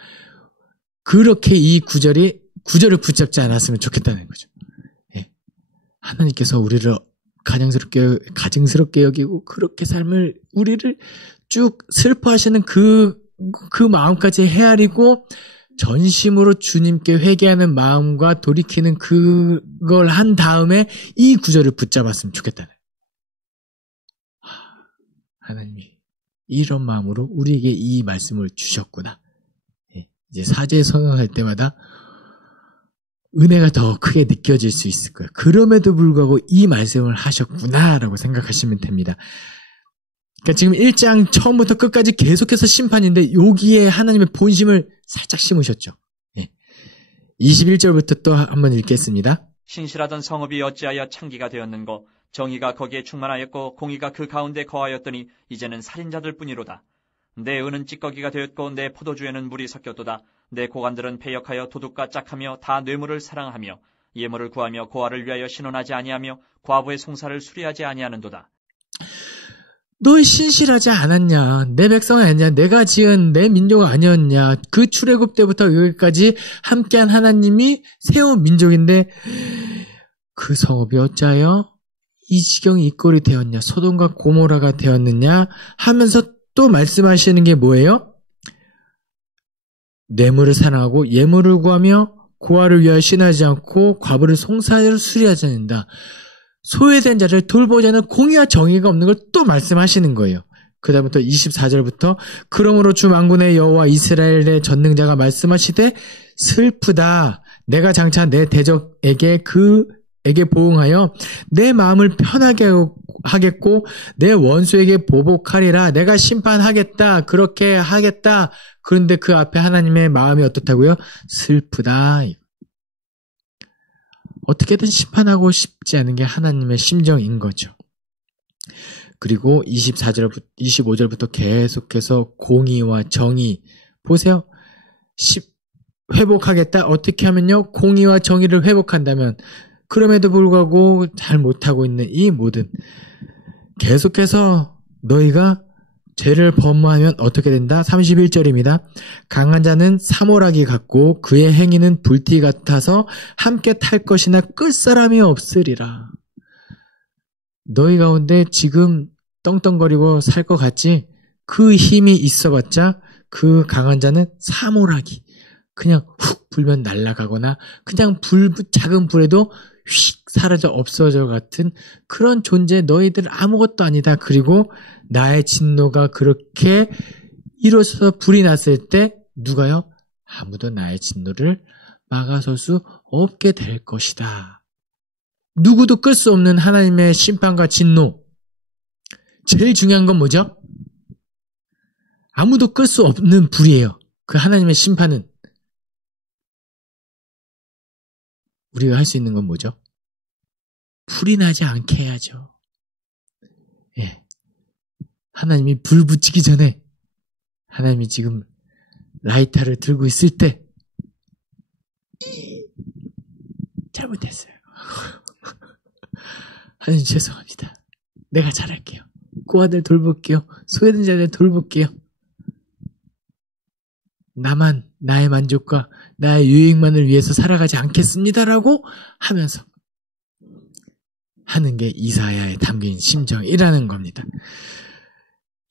그렇게 이 구절을 붙잡지 않았으면 좋겠다는 거죠. 예. 하나님께서 우리를 가증스럽게 여기고 그렇게 삶을 우리를 쭉 슬퍼하시는 그 마음까지 헤아리고 전심으로 주님께 회개하는 마음과 돌이키는 그걸 한 다음에 이 구절을 붙잡았으면 좋겠다는. 하나님이 이런 마음으로 우리에게 이 말씀을 주셨구나. 이제 사죄 선언할 때마다 은혜가 더 크게 느껴질 수 있을 거예요. 그럼에도 불구하고 이 말씀을 하셨구나라고 생각하시면 됩니다. 그러니까 지금 1장 처음부터 끝까지 계속해서 심판인데 여기에 하나님의 본심을 살짝 심으셨죠. 21절부터 또 한번 읽겠습니다. 신실하던 성읍이 어찌하여 창기가 되었는고 정의가 거기에 충만하였고 공의가 그 가운데 거하였더니 이제는 살인자들 뿐이로다. 내 은은 찌꺼기가 되었고 내 포도주에는 물이 섞였도다. 내 고관들은 패역하여 도둑과 짝하며 다 뇌물을 사랑하며 예물을 구하며 고아를 위하여 신원하지 아니하며 과부의 송사를 수리하지 아니하는도다. 너희 신실하지 않았냐? 내 백성이 아니냐? 내가 지은 내 민족 아니었냐? 그 출애굽 때부터 여기까지 함께한 하나님이 세운 민족인데 그 성읍이 어찌하여 이 지경이 이 꼴이 되었냐? 소돔과 고모라가 되었느냐? 하면서 또 말씀하시는 게 뭐예요? 뇌물을 사랑하고 예물을 구하며 고아를 위하여 신하지 않고 과부를 송사를 수리하지 않는다. 소외된 자를 돌보지 않는 공의와 정의가 없는 걸 또 말씀하시는 거예요. 그 다음부터 24절부터 그러므로 주 만군의 여호와 이스라엘의 전능자가 말씀하시되 슬프다. 내가 장차 내 대적에게 그에게 보응하여 내 마음을 편하게 하겠고 내 원수에게 보복하리라. 내가 심판하겠다. 그렇게 하겠다. 그런데 그 앞에 하나님의 마음이 어떻다고요? 슬프다. 어떻게든 심판하고 싶지 않은 게 하나님의 심정인 거죠. 그리고 25절부터 계속해서 공의와 정의. 보세요. 회복하겠다. 어떻게 하면요? 공의와 정의를 회복한다면 그럼에도 불구하고 잘 못하고 있는 이 모든 계속해서 너희가 죄를 범하면 어떻게 된다? 31절입니다. 강한 자는 사모라기 같고 그의 행위는 불띠 같아서 함께 탈 것이나 끌 사람이 없으리라. 너희 가운데 지금 떵떵거리고 살 것 같지? 그 힘이 있어봤자 그 강한 자는 사모라기. 그냥 훅 불면 날아가거나 그냥 작은 불에도 휙 사라져 없어져 같은 그런 존재. 너희들 아무것도 아니다. 그리고 나의 진노가 그렇게 이루어져서 불이 났을 때 누가요? 아무도 나의 진노를 막아설 수 없게 될 것이다. 누구도 끌 수 없는 하나님의 심판과 진노. 제일 중요한 건 뭐죠? 아무도 끌 수 없는 불이에요. 그 하나님의 심판은. 우리가 할 수 있는 건 뭐죠? 불이 나지 않게 해야죠. 예. 하나님이 불 붙이기 전에 하나님이 지금 라이터를 들고 있을 때 잘못했어요. 하나님 죄송합니다. 내가 잘할게요. 고아들 돌볼게요. 소외된 자들 돌볼게요. 나만 나의 만족과 나의 유익만을 위해서 살아가지 않겠습니다라고 하면서 하는 게 이사야에 담긴 심정이라는 겁니다.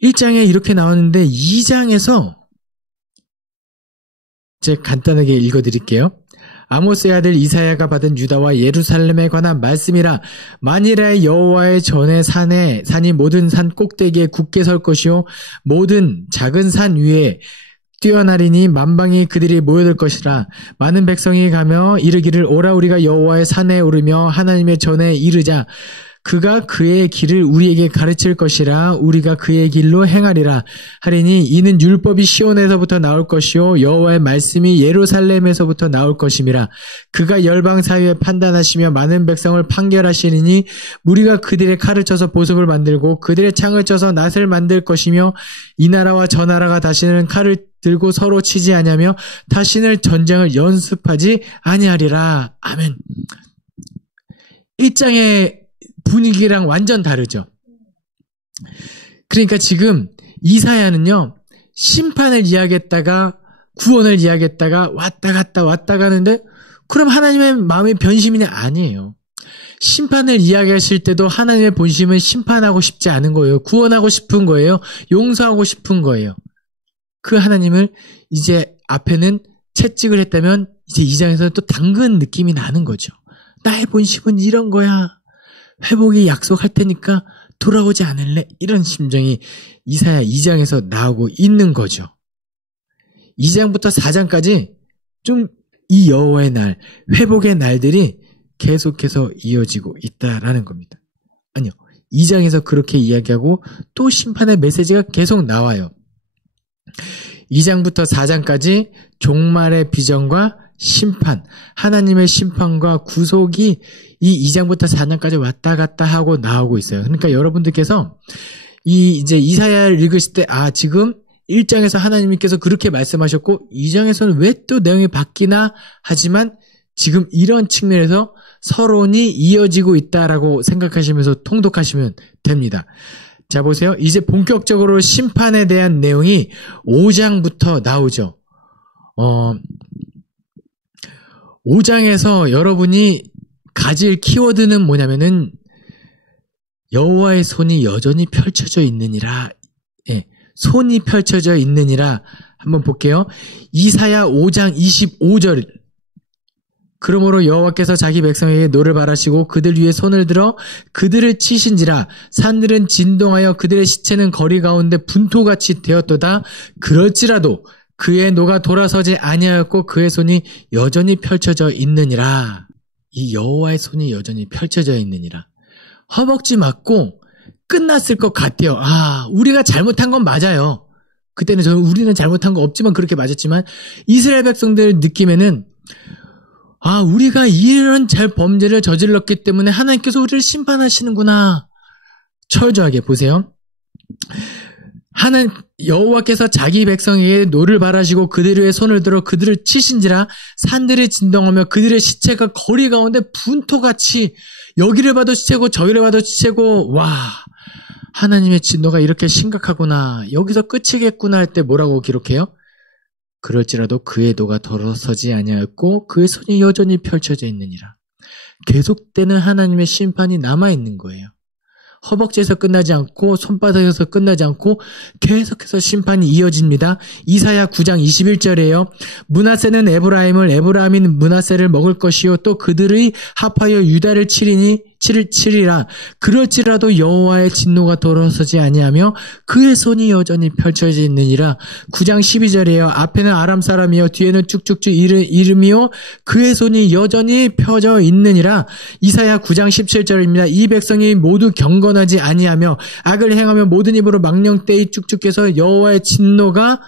1장에 이렇게 나오는데 2장에서 제가 간단하게 읽어드릴게요. 아모스의 아들 이사야가 받은 유다와 예루살렘에 관한 말씀이라. 만일에 여호와의 전의 산이 모든 산 꼭대기에 굳게 설 것이요 모든 작은 산 위에 뛰어나리니 만방이 그들이 모여들 것이라. 많은 백성이 가며 이르기를 오라 우리가 여호와의 산에 오르며 하나님의 전에 이르자. 그가 그의 길을 우리에게 가르칠 것이라. 우리가 그의 길로 행하리라 하리니 이는 율법이 시온에서부터 나올 것이요 여호와의 말씀이 예루살렘에서부터 나올 것임이라. 그가 열방 사이에 판단하시며 많은 백성을 판결하시리니 우리가 그들의 칼을 쳐서 보석을 만들고 그들의 창을 쳐서 낫을 만들 것이며 이 나라와 저 나라가 다시는 칼을 들고 서로 치지 아니하며 다시는 전쟁을 연습하지 아니하리라. 아멘. 1장의 분위기랑 완전 다르죠. 그러니까 지금 이사야는요, 심판을 이야기했다가 구원을 이야기했다가 왔다 갔다 가는데 그럼 하나님의 마음이 변심이 아니에요. 심판을 이야기하실 때도 하나님의 본심은 심판하고 싶지 않은 거예요. 구원하고 싶은 거예요. 용서하고 싶은 거예요. 그 하나님을 이제 앞에는 채찍을 했다면 이제 2장에서는 또 당근 느낌이 나는 거죠. 나의 본심은 이런 거야. 회복이 약속할 테니까 돌아오지 않을래? 이런 심정이 이사야 2장에서 나오고 있는 거죠. 2장부터 4장까지 좀 이 여호와의 날, 회복의 날들이 계속해서 이어지고 있다라는 겁니다. 아니요. 2장에서 그렇게 이야기하고 또 심판의 메시지가 계속 나와요. 2장부터 4장까지 종말의 비전과 심판, 하나님의 심판과 구속이 이 2장부터 4장까지 왔다 갔다 하고 나오고 있어요. 그러니까 여러분들께서 이제 이사야를 읽으실 때, 지금 1장에서 하나님께서 그렇게 말씀하셨고 2장에서는 왜 또 내용이 바뀌나 하지만 지금 이런 측면에서 서론이 이어지고 있다라고 생각하시면서 통독하시면 됩니다. 자, 보세요. 이제 본격적으로 심판에 대한 내용이 5장부터 나오죠. 5장에서 여러분이 가질 키워드는 뭐냐면은 여호와의 손이 여전히 펼쳐져 있느니라. 예, 손이 펼쳐져 있느니라. 한번 볼게요. 이사야 5장 25절. 그러므로 여호와께서 자기 백성에게 노를 바라시고 그들 위에 손을 들어 그들을 치신지라. 산들은 진동하여 그들의 시체는 거리 가운데 분토같이 되었도다. 그럴지라도 그의 노가 돌아서지 아니하였고 그의 손이 여전히 펼쳐져 있느니라. 이 여호와의 손이 여전히 펼쳐져 있느니라. 허벅지 맞고 끝났을 것 같아요. 우리가 잘못한 건 맞아요. 그때는 우리는 잘못한 거 없지만 그렇게 맞았지만 이스라엘 백성들 느낌에는 우리가 이런 범죄를 저질렀기 때문에 하나님께서 우리를 심판하시는구나. 철저하게 보세요. 여호와께서 자기 백성에게 노를 바라시고 그들 위에 손을 들어 그들을 치신지라. 산들이 진동하며 그들의 시체가 거리 가운데 분토같이 여기를 봐도 시체고 저기를 봐도 시체고. 하나님의 진노가 이렇게 심각하구나. 여기서 끝이겠구나 할 때 뭐라고 기록해요? 그럴지라도 그의 노가 돌아서지 아니하였고 그의 손이 여전히 펼쳐져 있느니라. 계속되는 하나님의 심판이 남아있는 거예요. 허벅지에서 끝나지 않고 손바닥에서 끝나지 않고 계속해서 심판이 이어집니다. 이사야 9장 21절이에요. 므낫세는 에브라임을, 에브라임은 므낫세를 먹을 것이요 또 그들의 합하여 유다를 치리라. 그럴지라도 여호와의 진노가 돌아서지 아니하며 그의 손이 여전히 펼쳐져 있느니라. 9장 12절이에요. 앞에는 아람 사람이요 뒤에는 쭉쭉쭉 이름이요 그의 손이 여전히 펴져 있느니라. 이사야 9장 17절입니다. 이 백성이 모두 경건하지 아니하며 악을 행하며 모든 입으로 망령되이 쭉쭉해서 여호와의 진노가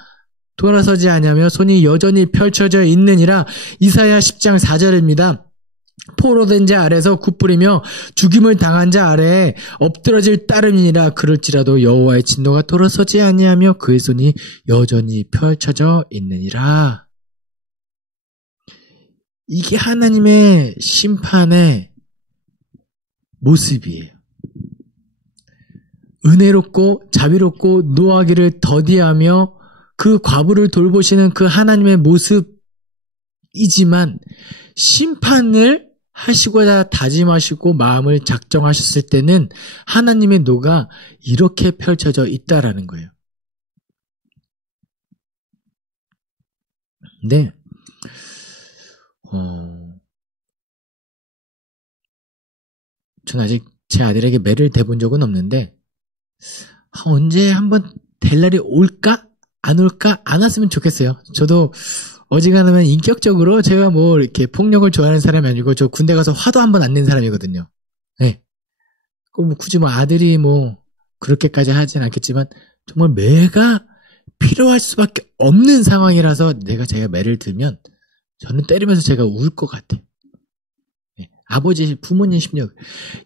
돌아서지 아니하며 손이 여전히 펼쳐져 있느니라. 이사야 10장 4절입니다. 포로된 자 아래서 굽부리며 죽임을 당한 자 아래에 엎드러질 따름이니라. 그럴지라도 여호와의 진노가 돌아서지 아니하며 그의 손이 여전히 펼쳐져 있느니라. 이게 하나님의 심판의 모습이에요. 은혜롭고 자비롭고 노하기를 더디하며 그 과부를 돌보시는 그 하나님의 모습이지만 심판을 하시고자 다짐하시고 마음을 작정하셨을 때는 하나님의 노가 이렇게 펼쳐져 있다라는 거예요. 근데 전 아직 제 아들에게 매를 대본 적은 없는데 언제 한번 될 날이 올까? 안 올까? 안 왔으면 좋겠어요. 저도 어지간하면 인격적으로 제가 이렇게 폭력을 좋아하는 사람이 아니고 저 군대 가서 화도 한 번 안 낸 사람이거든요. 네. 굳이 아들이 그렇게까지 하진 않겠지만 정말 매가 필요할 수밖에 없는 상황이라서 제가 매를 들면 저는 때리면서 제가 울 것 같아. 네. 아버지, 부모님 심령.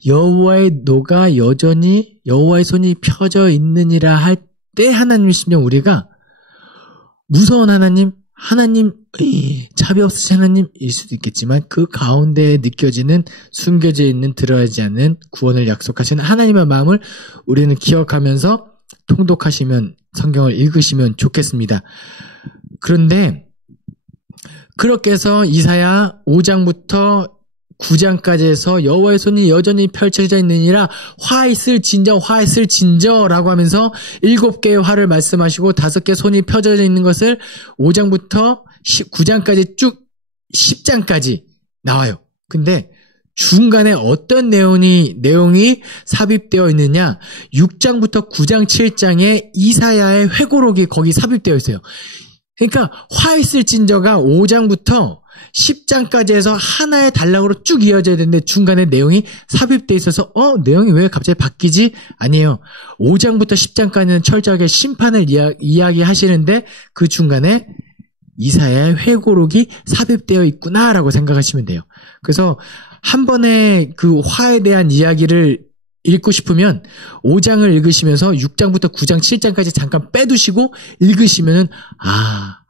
여호와의 노가 여전히 여호와의 손이 펴져 있느니라 할 때 하나님의 심령 우리가 무서운 하나님, 자비 없으신 하나님일 수도 있겠지만 그 가운데에 느껴지는 숨겨져 있는 드러나지 않는 구원을 약속하시는 하나님의 마음을 우리는 기억하면서 통독하시면 성경을 읽으시면 좋겠습니다. 그런데 그렇게 해서 이사야 5장부터 9장까지 해서 여호와의 손이 여전히 펼쳐져 있느니라. 화 있을 진저라고 하면서 7개의 화를 말씀하시고 5개 손이 펴져 있는 것을 5장부터 9장까지 쭉 10장까지 나와요. 근데 중간에 어떤 내용이 삽입되어 있느냐? 6장부터 9장 7장에 이사야의 회고록이 거기 삽입되어 있어요. 그러니까 화 있을 진저가 5장부터 10장까지 해서 하나의 단락으로 쭉 이어져야 되는데 중간에 내용이 삽입되어 있어서 내용이 왜 갑자기 바뀌지? 아니에요. 5장부터 10장까지는 철저하게 심판을 이야기하시는데 그 중간에 이사야의 회고록이 삽입되어 있구나라고 생각하시면 돼요. 그래서 한 번에 그 화에 대한 이야기를 읽고 싶으면 5장을 읽으시면서 6장부터 9장 7장까지 잠깐 빼두시고 읽으시면은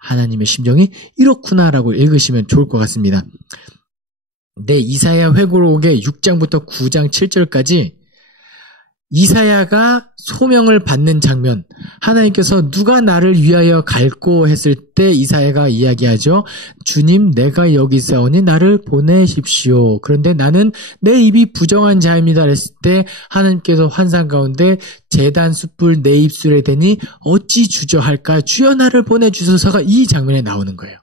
하나님의 심정이 이렇구나라고 읽으시면 좋을 것 같습니다. 이사야 회고록의 6장부터 9장 7절까지 이사야가 소명을 받는 장면, 하나님께서 누가 나를 위하여 갈꼬 했을 때 이사야가 이야기하죠. 주님, 내가 여기 있사오니 나를 보내십시오. 그런데 나는 내 입이 부정한 자입니다 했을 때 하나님께서 환상 가운데 제단 숯불 내 입술에 대니 어찌 주저할까? 주여 나를 보내주소서가 이 장면에 나오는 거예요.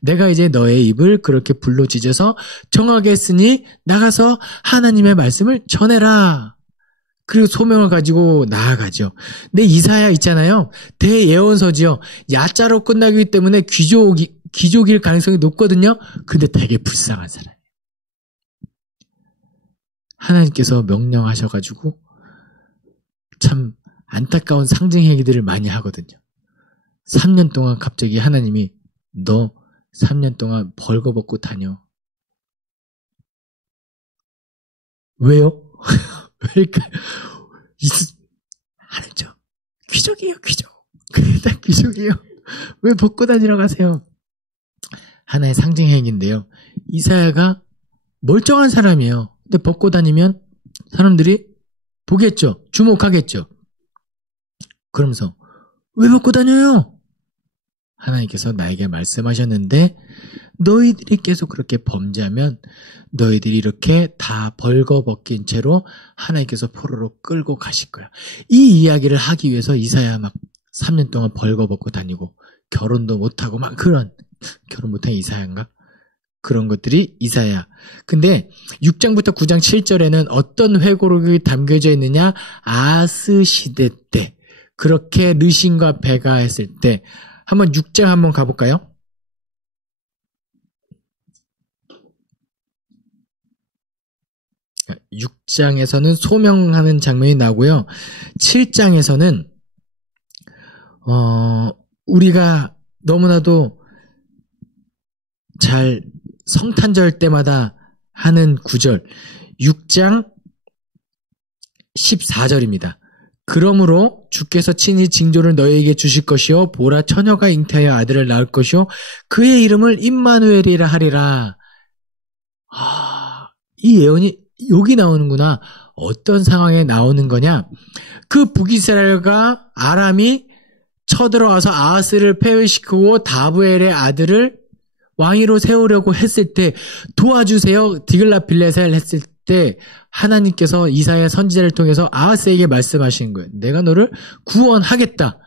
내가 이제 너의 입을 그렇게 불로 찢어서 정하게 했으니 나가서 하나님의 말씀을 전해라. 그리고 소명을 가지고 나아가죠. 근데 이사야 있잖아요. 대예언서지요. 야자로 끝나기 때문에 귀족일 가능성이 높거든요. 근데 되게 불쌍한 사람. 하나님께서 명령하셔가지고 참 안타까운 상징 행위들을 많이 하거든요. 3년 동안 갑자기 하나님이 너 3년 동안 벌거벗고 다녀. 왜요? 왜일까? 하나님 귀족이에요, 귀족. 다 귀족이에요. 왜 벗고 다니라고 하세요? 하나의 상징 행위인데요. 이사야가 멀쩡한 사람이에요. 근데 벗고 다니면 사람들이 보겠죠. 주목하겠죠. 그러면서 왜 벗고 다녀요? 하나님께서 나에게 말씀하셨는데 너희들이 계속 그렇게 범죄하면 너희들이 이렇게 다 벌거벗긴 채로 하나님께서 포로로 끌고 가실 거야. 이 이야기를 하기 위해서 이사야 막 3년 동안 벌거벗고 다니고 결혼도 못하고 막 그런 결혼 못한 이사야인가? 그런 것들이 이사야. 근데 6장부터 9장 7절에는 어떤 회고록이 담겨져 있느냐? 아스 시대 때 그렇게 르신과 베가 했을 때 한번 6장 한번 가볼까요? 6장에서는 소명하는 장면이 나오고요. 7장에서는 우리가 너무나도 잘 성탄절 때마다 하는 구절 6장 14절입니다. 그러므로 주께서 친히 징조를 너희에게 주실 것이요 보라 처녀가 잉태하여 아들을 낳을 것이요 그의 이름을 임마누엘이라 하리라. 이 예언이 여기 나오는구나. 어떤 상황에 나오는 거냐? 그 북이스라엘과 아람이 쳐들어와서 아하스를 폐위시키고 다브엘의 아들을 왕위로 세우려고 했을 때 도와주세요. 디글라빌레셀 했을 때 하나님께서 이사야 선지자를 통해서 아하스에게 말씀하시는 거예요. 내가 너를 구원하겠다.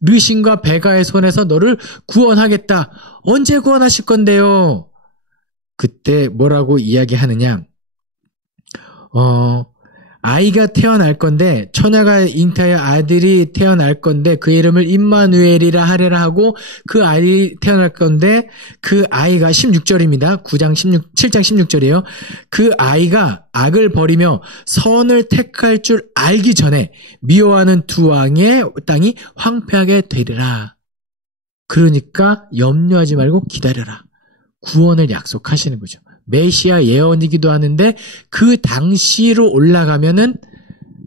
르신과 베가의 손에서 너를 구원하겠다. 언제 구원하실 건데요? 그때 뭐라고 이야기하느냐? 아이가 태어날 건데 처녀가 잉태하여 아들이 태어날 건데 그 이름을 임마누엘이라 하리라 하고 그 아이 태어날 건데 그 아이가 16절입니다. 7장 16절이에요. 그 아이가 악을 버리며 선을 택할 줄 알기 전에 미워하는 두 왕의 땅이 황폐하게 되리라. 그러니까 염려하지 말고 기다려라. 구원을 약속하시는 거죠. 메시아 예언이기도 하는데 그 당시로 올라가면은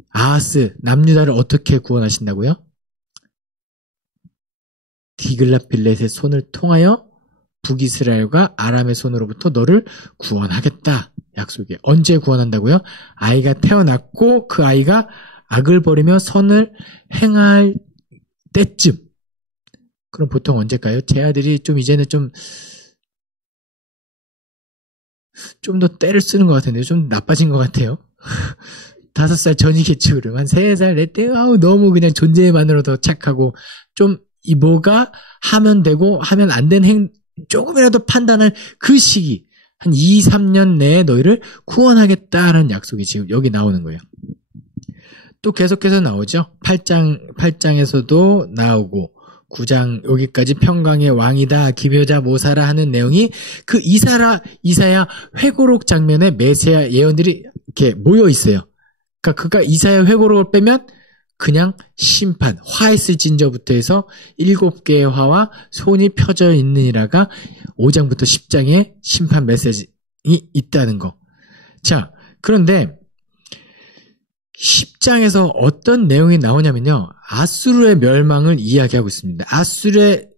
아하스 남유다를 어떻게 구원하신다고요? 디글라빌렛의 손을 통하여 북이스라엘과 아람의 손으로부터 너를 구원하겠다. 약속이에요. 언제 구원한다고요? 아이가 태어났고 그 아이가 악을 버리며 선을 행할 때쯤. 그럼 보통 언제일까요? 제 아들이 좀 이제는 좀 더 때를 쓰는 것 같은데 좀 나빠진 것 같아요. 5살 전이겠죠. 그러면 한 3살, 4때 너무 그냥 존재만으로도 착하고 좀 뭐가 하면 되고 하면 안 되는 조금이라도 판단할 그 시기 한 2, 3년 내에 너희를 구원하겠다라는 약속이 지금 여기 나오는 거예요. 또 계속해서 나오죠. 8장에서도 나오고 9장 여기까지 평강의 왕이다 기묘자 모사라 하는 내용이 그 이사야 회고록 장면에 메시아 예언들이 이렇게 모여 있어요. 그러니까 이사야 회고록을 빼면 그냥 심판 화했을진저부터 해서 7개의 화와 손이 펴져 있느니라가 5장부터 10장에 심판 메시지 있다는 거. 자, 그런데 10장에서 어떤 내용이 나오냐면요. 아수르의 멸망을 이야기하고 있습니다. 아수르의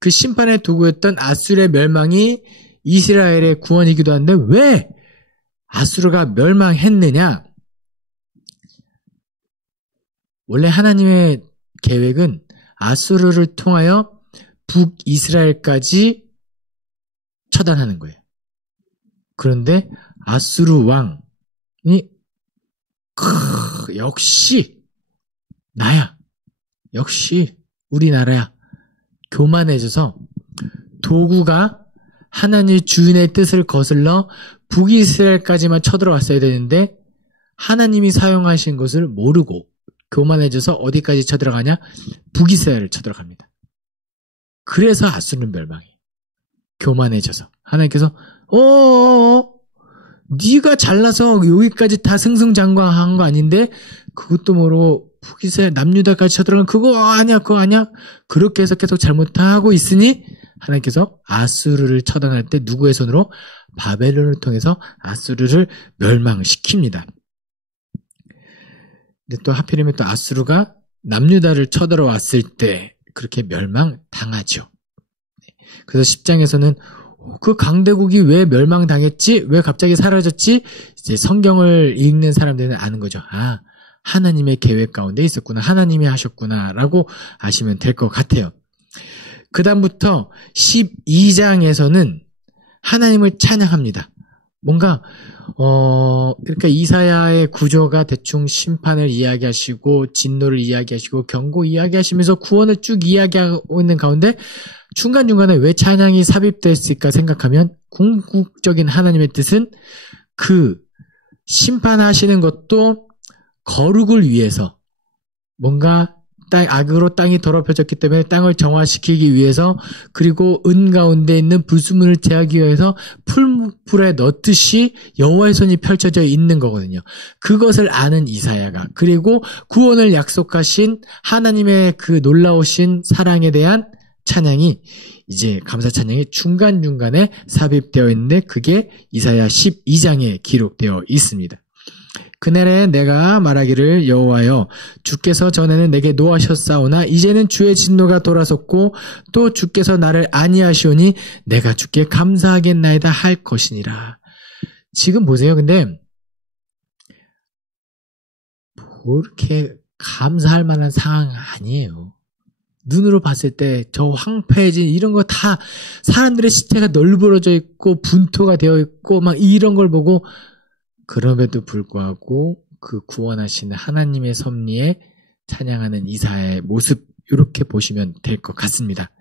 그 심판의 도구였던 아수르의 멸망이 이스라엘의 구원이기도 한데 왜 아수르가 멸망했느냐? 원래 하나님의 계획은 아수르를 통하여 북이스라엘까지 처단하는 거예요. 그런데 아수르 왕이 역시 나야. 역시 우리나라야. 교만해져서 도구가 하나님 주인의 뜻을 거슬러 북이스라엘까지만 쳐들어왔어야 되는데 하나님이 사용하신 것을 모르고 교만해져서 어디까지 쳐들어가냐? 북이스라엘을 쳐들어갑니다. 그래서 아수르는 멸망해. 교만해져서. 하나님께서 네가 잘나서 여기까지 다 승승장구한 거 아닌데 그것도 모르고 북이스라엘 남유다까지 쳐들어가면 그거 아니야. 그렇게 해서 계속 잘못하고 있으니 하나님께서 아수르를 처단할 때 누구의 손으로? 바벨론을 통해서 아수르를 멸망시킵니다. 근데 또 하필이면 또 아수르가 남유다를 쳐들어왔을 때 그렇게 멸망당하죠. 그래서 10장에서는 그 강대국이 왜 멸망당했지? 왜 갑자기 사라졌지? 이제 성경을 읽는 사람들은 아는 거죠. 아, 하나님의 계획 가운데 있었구나. 하나님이 하셨구나. 라고 아시면 될 것 같아요. 그 다음부터 12장에서는 하나님을 찬양합니다. 뭔가 그러니까 이사야의 구조가 대충 심판을 이야기하시고 진노를 이야기하시고 경고 이야기하시면서 구원을 쭉 이야기하고 있는 가운데 중간중간에 왜 찬양이 삽입됐을까 생각하면 궁극적인 하나님의 뜻은 그 심판하시는 것도 거룩을 위해서 뭔가 악으로 땅이 더럽혀졌기 때문에 땅을 정화시키기 위해서 그리고 은 가운데 있는 불순물을 제하기 위해서 풀에 넣듯이 여호와의 손이 펼쳐져 있는 거거든요. 그것을 아는 이사야가 그리고 구원을 약속하신 하나님의 그 놀라우신 사랑에 대한 찬양이 이제 감사 찬양이 중간중간에 삽입되어 있는데 그게 이사야 12장에 기록되어 있습니다. 그날에 내가 말하기를 여호와여 주께서 전에는 내게 노하셨사오나 이제는 주의 진노가 돌아섰고 또 주께서 나를 아니하시오니 내가 주께 감사하겠나이다 할 것이니라. 지금 보세요. 근데 뭐 이렇게 감사할 만한 상황 아니에요. 눈으로 봤을 때 저 황폐해진 이런 거 다 사람들의 시체가 널브러져 있고 분토가 되어 있고 막 이런 걸 보고 그럼에도 불구하고 그 구원하시는 하나님의 섭리에 찬양하는 이사야의 모습 이렇게 보시면 될 것 같습니다.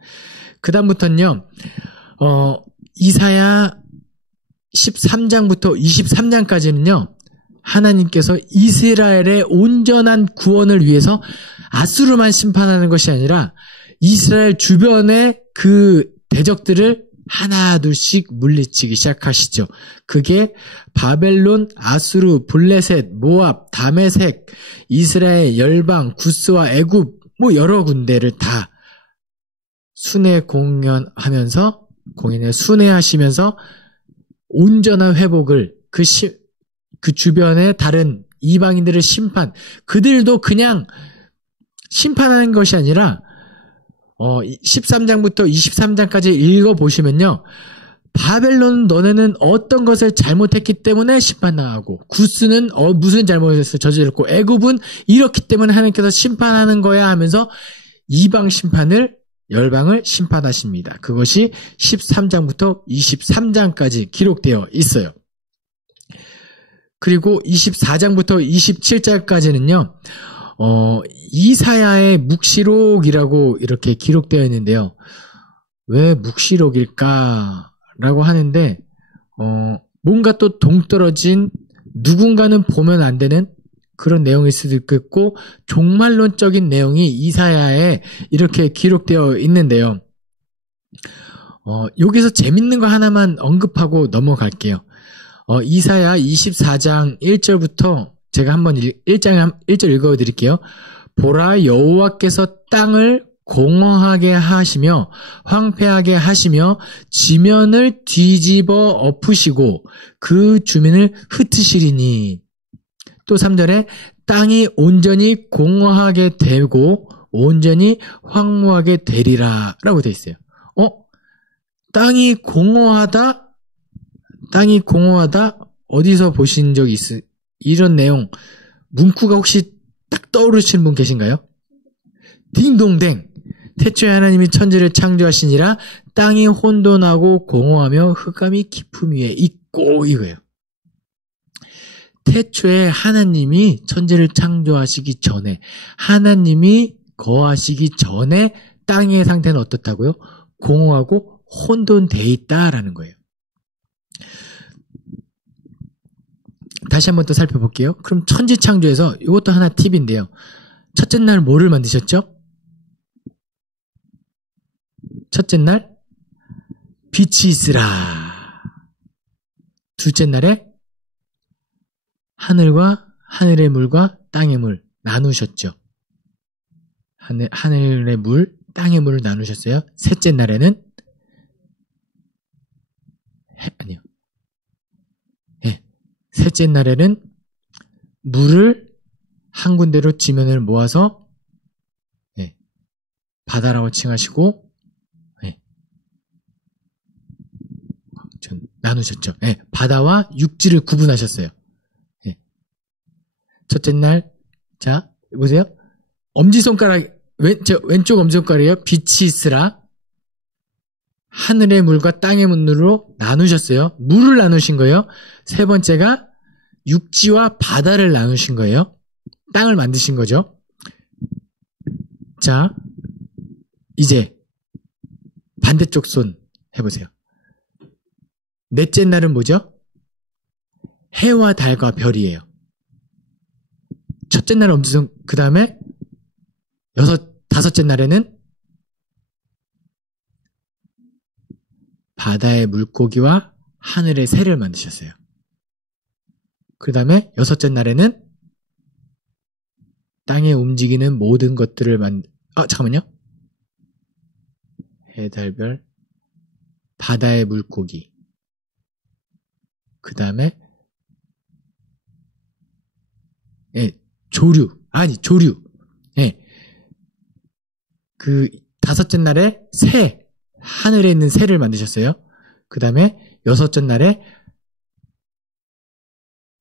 그 다음부터는요. 이사야 13장부터 23장까지는요. 하나님께서 이스라엘의 온전한 구원을 위해서 아수르만 심판하는 것이 아니라 이스라엘 주변의 그 대적들을 하나 둘씩 물리치기 시작하시죠. 그게 바벨론, 아수르, 블레셋, 모압, 다메섹, 이스라엘, 열방, 구스와 애굽 뭐 여러 군데를 다 공인에 순회하시면서 온전한 회복을 그 주변의 다른 이방인들의 심판 그들도 그냥 심판하는 것이 아니라 13장부터 23장까지 읽어보시면요. 바벨론 너네는 어떤 것을 잘못했기 때문에 심판당하고 구스는 무슨 잘못을 저질렀고 애굽은 이렇기 때문에 하나님께서 심판하는 거야 하면서 이방 심판을 열방을 심판하십니다. 그것이 13장부터 23장까지 기록되어 있어요. 그리고 24장부터 27장까지는요. 이사야의 묵시록이라고 이렇게 기록되어 있는데요. 왜 묵시록일까라고 하는데 뭔가 또 동떨어진 누군가는 보면 안 되는 그런 내용일 수도 있겠고 종말론적인 내용이 이사야에 이렇게 기록되어 있는데요. 여기서 재밌는 거 하나만 언급하고 넘어갈게요. 이사야 24장 1절부터 제가 한번 1절 읽어드릴게요. 보라 여호와께서 땅을 공허하게 하시며 황폐하게 하시며 지면을 뒤집어 엎으시고 그 주민을 흩으시리니 또 3절에 땅이 온전히 공허하게 되고 온전히 황무하게 되리라 라고 되어 있어요. 땅이 공허하다 어디서 보신 적 있으세요? 이런 내용 문구가 혹시 딱 떠오르시는 분 계신가요? 딩동댕 태초에 하나님이 천지를 창조하시니라 땅이 혼돈하고 공허하며 흑암이 깊음 위에 있고 이거예요. 태초에 하나님이 천지를 창조하시기 전에 하나님이 거하시기 전에 땅의 상태는 어떻다고요? 공허하고 혼돈돼 있다라는 거예요. 다시 한번 또 살펴볼게요. 그럼 천지창조에서 이것도 하나 팁인데요. 첫째 날 뭐를 만드셨죠? 첫째 날 빛이 있으라. 둘째 날에 하늘과 하늘의 물과 땅의 물 나누셨죠. 하늘의 물, 땅의 물을 나누셨어요. 셋째 날에는 셋째 날에는 물을 한 군데로 지면을 모아서 바다라고 칭하시고 나누셨죠. 바다와 육지를 구분하셨어요. 첫째 날, 자 보세요. 엄지손가락 왼쪽 엄지손가락이에요. 빛이 있으라. 하늘의 물과 땅의 물로 나누셨어요. 물을 나누신 거예요. 세 번째가 육지와 바다를 나누신 거예요. 땅을 만드신 거죠. 자, 이제 반대쪽 손 해보세요. 넷째 날은 뭐죠? 해와 달과 별이에요. 첫째 날은 엄지손, 그 다음에 다섯째 날에는 바다의 물고기와 하늘의 새를 만드셨어요. 그 다음에 여섯째 날에는 땅에 움직이는 모든 것들을 잠깐만요. 해, 달, 별, 바다의 물고기. 그 다음에 조류. 그 다섯째 날에 새, 하늘에 있는 새를 만드셨어요. 그 다음에 여섯째 날에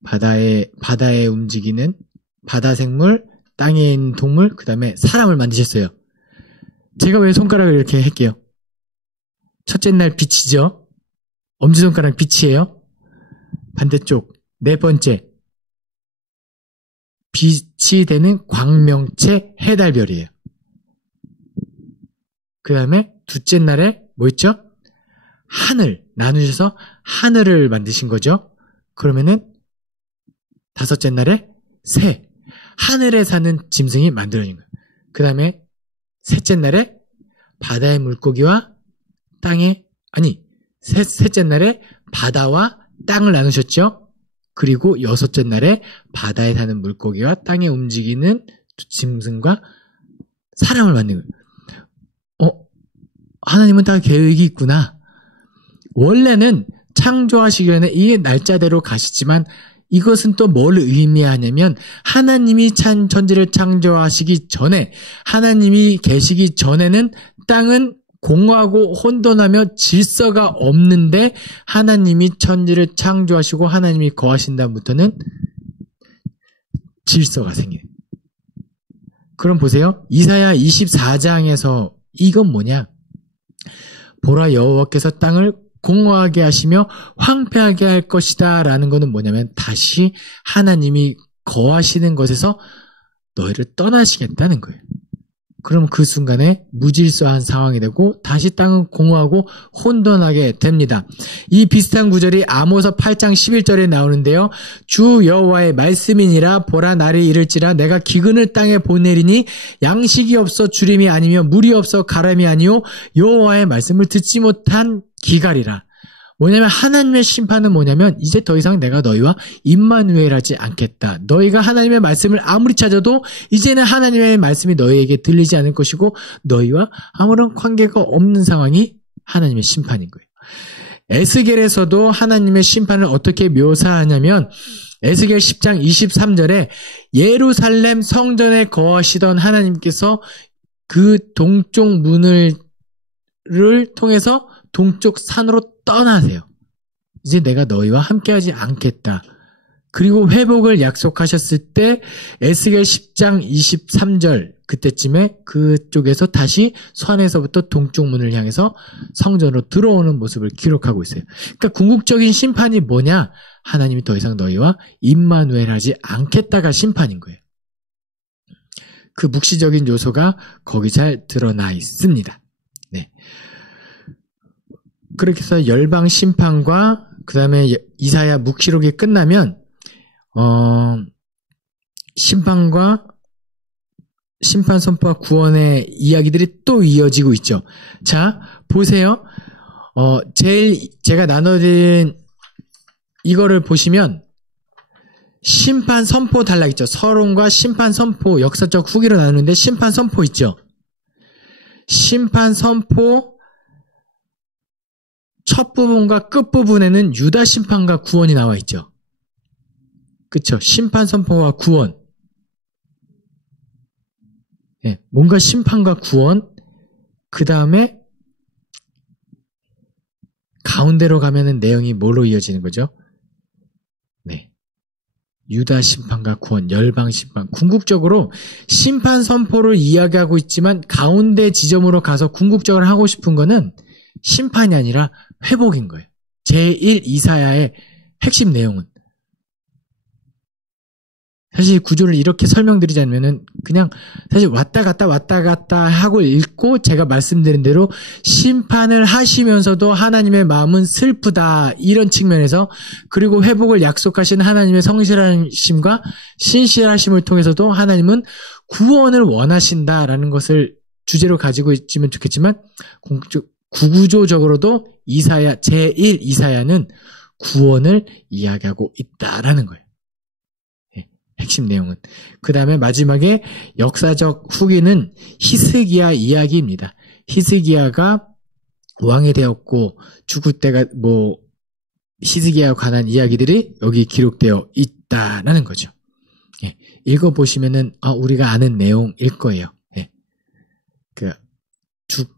바다에 움직이는 바다 생물, 땅에 있는 동물, 그 다음에 사람을 만드셨어요. 제가 왜 손가락을 이렇게 할게요? 첫째 날 빛이죠. 엄지손가락 빛이에요. 반대쪽 네 번째 빛이 되는 광명체 해달별이에요. 그 다음에 둘째 날에 뭐 있죠? 하늘 나누셔서 하늘을 만드신 거죠. 그러면은 다섯째 날에 새, 하늘에 사는 짐승이 만들어진 거예요. 그 다음에 셋째 날에 바다의 물고기와 셋째 날에 바다와 땅을 나누셨죠. 그리고 여섯째 날에 바다에 사는 물고기와 땅에 움직이는 짐승과 사람을 만든 거예요. 하나님은 다 계획이 있구나. 원래는 창조하시기 전에 이 날짜대로 가시지만 이것은 또 뭘 의미하냐면 하나님이 천지를 창조하시기 전에 하나님이 계시기 전에는 땅은 공허하고 혼돈하며 질서가 없는데 하나님이 천지를 창조하시고 하나님이 거하신 다음부터는 질서가 생겨요. 그럼 보세요. 이사야 24장에서 이건 뭐냐? 보라 여호와께서 땅을 공허하게 하시며 황폐하게 할 것이다 라는 것은 뭐냐면 다시 하나님이 거하시는 것에서 너희를 떠나시겠다는 거예요. 그럼 그 순간에 무질서한 상황이 되고 다시 땅은 공허하고 혼돈하게 됩니다. 이 비슷한 구절이 아모스 8장 11절에 나오는데요. 주 여호와의 말씀이니라. 보라 날이 이를지라 내가 기근을 땅에 보내리니 양식이 없어 주림이 아니며 물이 없어 가람이 아니요 여호와의 말씀을 듣지 못한 기갈이라. 뭐냐면 하나님의 심판은 뭐냐면 이제 더 이상 내가 너희와 임마누엘하지 않겠다. 너희가 하나님의 말씀을 아무리 찾아도 이제는 하나님의 말씀이 너희에게 들리지 않을 것이고 너희와 아무런 관계가 없는 상황이 하나님의 심판인 거예요. 에스겔에서도 하나님의 심판을 어떻게 묘사하냐면 에스겔 10장 23절에 예루살렘 성전에 거하시던 하나님께서 그 동쪽 문을 통해서 동쪽 산으로 떠나세요. 이제 내가 너희와 함께하지 않겠다. 그리고 회복을 약속하셨을 때 에스겔 10장 23절 그때쯤에 그쪽에서 다시 산에서부터 동쪽 문을 향해서 성전으로 들어오는 모습을 기록하고 있어요. 그러니까 궁극적인 심판이 뭐냐? 하나님이 더 이상 너희와 임마누엘하지 않겠다가 심판인 거예요. 그 묵시적인 요소가 거기 잘 드러나 있습니다. 네. 그렇게 해서 열방 심판과 그 다음에 이사야 묵시록이 끝나면 심판과 심판 선포와 구원의 이야기들이 또 이어지고 있죠. 자, 보세요. 제가 나눠드린 이거를 보시면 심판 선포 단락 있죠. 서론과 심판 선포 역사적 후기로 나누는데 심판 선포 있죠. 심판 선포 첫 부분과 끝 부분에는 유다 심판과 구원이 나와 있죠. 그쵸? 심판 선포와 구원. 네, 뭔가 심판과 구원. 그 다음에 가운데로 가면은 내용이 뭐로 이어지는 거죠? 네. 유다 심판과 구원, 열방 심판. 궁극적으로 심판 선포를 이야기하고 있지만 가운데 지점으로 가서 궁극적으로 하고 싶은 거는 심판이 아니라 회복인 거예요. 제1 이사야의 핵심 내용은. 사실 구조를 이렇게 설명드리자면은 그냥 사실 왔다 갔다 하고 읽고 제가 말씀드린 대로 심판을 하시면서도 하나님의 마음은 슬프다 이런 측면에서 그리고 회복을 약속하신 하나님의 성실하심과 신실하심을 통해서도 하나님은 구원을 원하신다라는 것을 주제로 가지고 있으면 좋겠지만 구구조적으로도 이사야 제1 이사야는 구원을 이야기하고 있다라는 거예요. 핵심 내용은. 그 다음에 마지막에 역사적 후기는 히스기야 이야기입니다. 히스기야가 왕이 되었고 죽을 때가 히스기야에 관한 이야기들이 여기 기록되어 있다라는 거죠. 예, 읽어보시면은 우리가 아는 내용일 거예요. 예,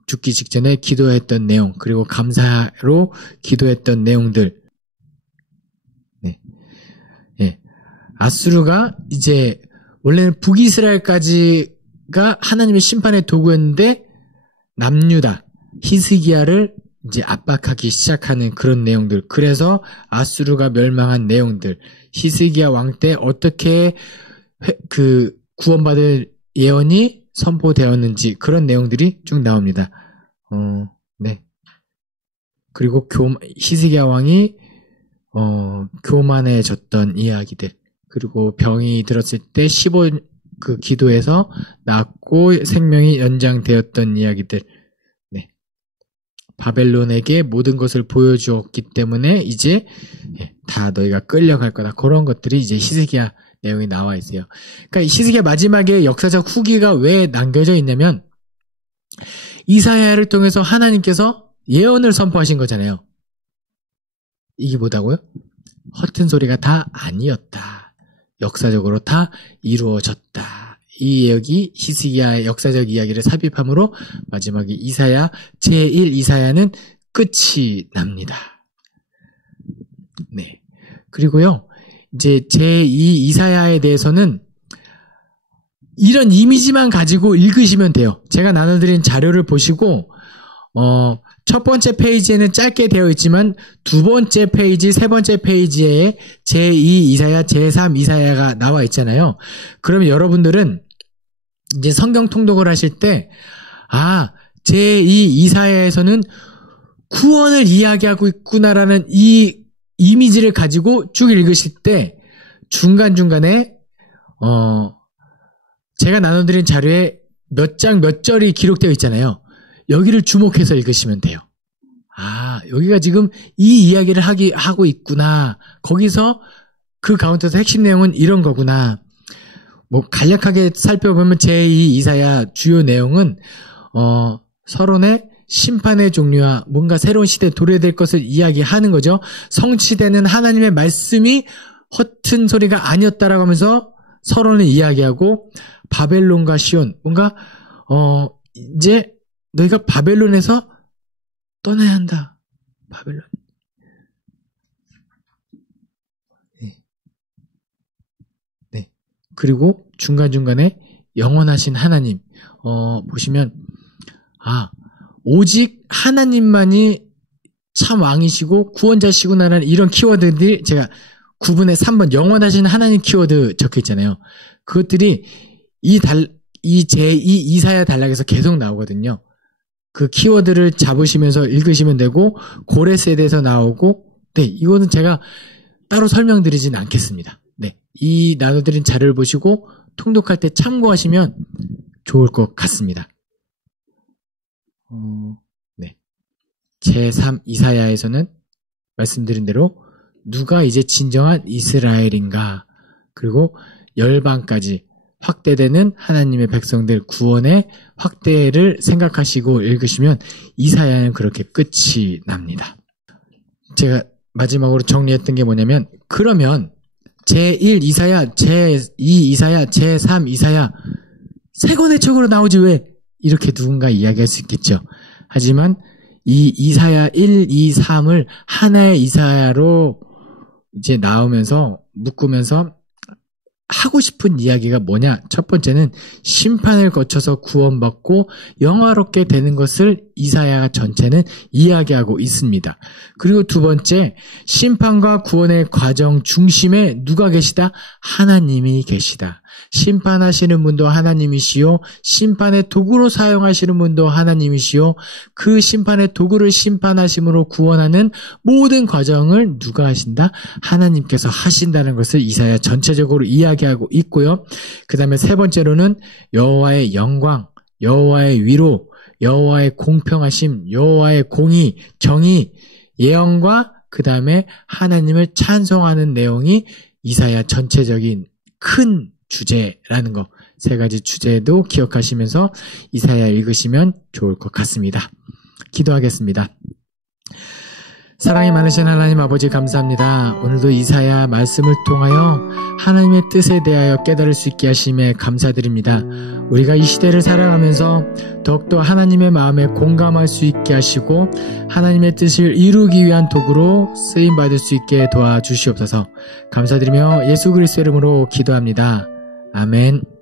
죽기 직전에 기도했던 내용 그리고 감사로 기도했던 내용들. 네. 예. 아수르가 이제 원래는 북이스라엘까지가 하나님의 심판의 도구였는데 남유다 히스기야를 이제 압박하기 시작하는 그런 내용들. 그래서 아수르가 멸망한 내용들. 히스기야 왕 때 어떻게 구원받을 예언이 선포되었는지 그런 내용들이 쭉 나옵니다. 네. 그리고 히스기야 왕이 교만해졌던 이야기들. 그리고 병이 들었을 때 15 기도에서 낫고 생명이 연장되었던 이야기들. 네. 바벨론에게 모든 것을 보여주었기 때문에 이제 다 너희가 끌려갈 거다. 그런 것들이 이제 히스기야 내용이 나와 있어요. 그러니까 히스기야 마지막에 역사적 후기가 왜 남겨져 있냐면 이사야를 통해서 하나님께서 예언을 선포하신 거잖아요. 이게 뭐다고요? 허튼 소리가 다 아니었다. 역사적으로 다 이루어졌다. 이 여기 히스기야의 역사적 이야기를 삽입함으로 마지막에 이사야 제1 이사야는 끝이 납니다. 네. 그리고요. 이제 제2 이사야에 대해서는 이런 이미지만 가지고 읽으시면 돼요. 제가 나눠드린 자료를 보시고 첫 번째 페이지에는 짧게 되어 있지만 두 번째 페이지, 세 번째 페이지에 제2 이사야, 제3 이사야가 나와 있잖아요. 그러면 여러분들은 이제 성경 통독을 하실 때 제2 이사야에서는 구원을 이야기하고 있구나라는 이 이미지를 가지고 쭉 읽으실 때 중간중간에 제가 나눠드린 자료에 몇 장 몇 절이 기록되어 있잖아요. 여기를 주목해서 읽으시면 돼요. 여기가 지금 이 이야기를 하고 있구나. 거기서 그 가운데서 핵심 내용은 이런 거구나. 간략하게 살펴보면 제2 이사야 주요 내용은 서론의 심판의 종류와 뭔가 새로운 시대에 도래될 것을 이야기하는 거죠. 성취되는 하나님의 말씀이 허튼 소리가 아니었다라고 하면서 서론을 이야기하고 바벨론과 시온 뭔가 이제 너희가 바벨론에서 떠나야 한다. 바벨론. 네. 그리고 중간중간에 영원하신 하나님. 보시면 오직 하나님만이 참 왕이시고 구원자시구나라는 이런 키워드들이 제가 9분의 3번 영원하신 하나님 키워드 적혀 있잖아요. 그것들이 이 제2 이사야 단락에서 계속 나오거든요. 그 키워드를 잡으시면서 읽으시면 되고 고레스에 나오고 네, 이거는 제가 따로 설명드리진 않겠습니다. 네, 이 나눠드린 자료를 보시고 통독할 때 참고하시면 좋을 것 같습니다. 네, 제3 이사야에서는 말씀드린 대로 누가 이제 진정한 이스라엘인가, 그리고 열방까지 확대되는 하나님의 백성들 구원의 확대를 생각하시고 읽으시면 이사야는 그렇게 끝이 납니다. 제가 마지막으로 정리했던 게 뭐냐면, 그러면 제1 이사야, 제2 이사야, 제3 이사야 세 권의 책으로 나오지 왜? 이렇게 누군가 이야기할 수 있겠죠. 하지만 이 이사야 1, 2, 3을 하나의 이사야로 이제 나오면서 묶으면서 하고 싶은 이야기가 뭐냐? 첫 번째는 심판을 거쳐서 구원받고 영화롭게 되는 것을 이사야 전체는 이야기하고 있습니다. 그리고 두 번째, 심판과 구원의 과정 중심에 누가 계시다? 하나님이 계시다. 심판하시는 분도 하나님이시요, 심판의 도구로 사용하시는 분도 하나님이시요, 그 심판의 도구를 심판하심으로 구원하는 모든 과정을 누가 하신다? 하나님께서 하신다는 것을 이사야 전체적으로 이야기하고 있고요. 그 다음에 세 번째로는 여호와의 영광, 여호와의 위로, 여호와의 공평하심, 여호와의 공의, 정의, 예언과 그 다음에 하나님을 찬송하는 내용이 이사야 전체적인 큰 주제라는 거, 세 가지 주제도 기억하시면서 이사야 읽으시면 좋을 것 같습니다. 기도하겠습니다. 사랑이 많으신 하나님 아버지 감사합니다. 오늘도 이사야 말씀을 통하여 하나님의 뜻에 대하여 깨달을 수 있게 하심에 감사드립니다. 우리가 이 시대를 살아가면서 더욱더 하나님의 마음에 공감할 수 있게 하시고 하나님의 뜻을 이루기 위한 도구로 쓰임받을 수 있게 도와주시옵소서. 감사드리며 예수 그리스도 이름으로 기도합니다. 아멘.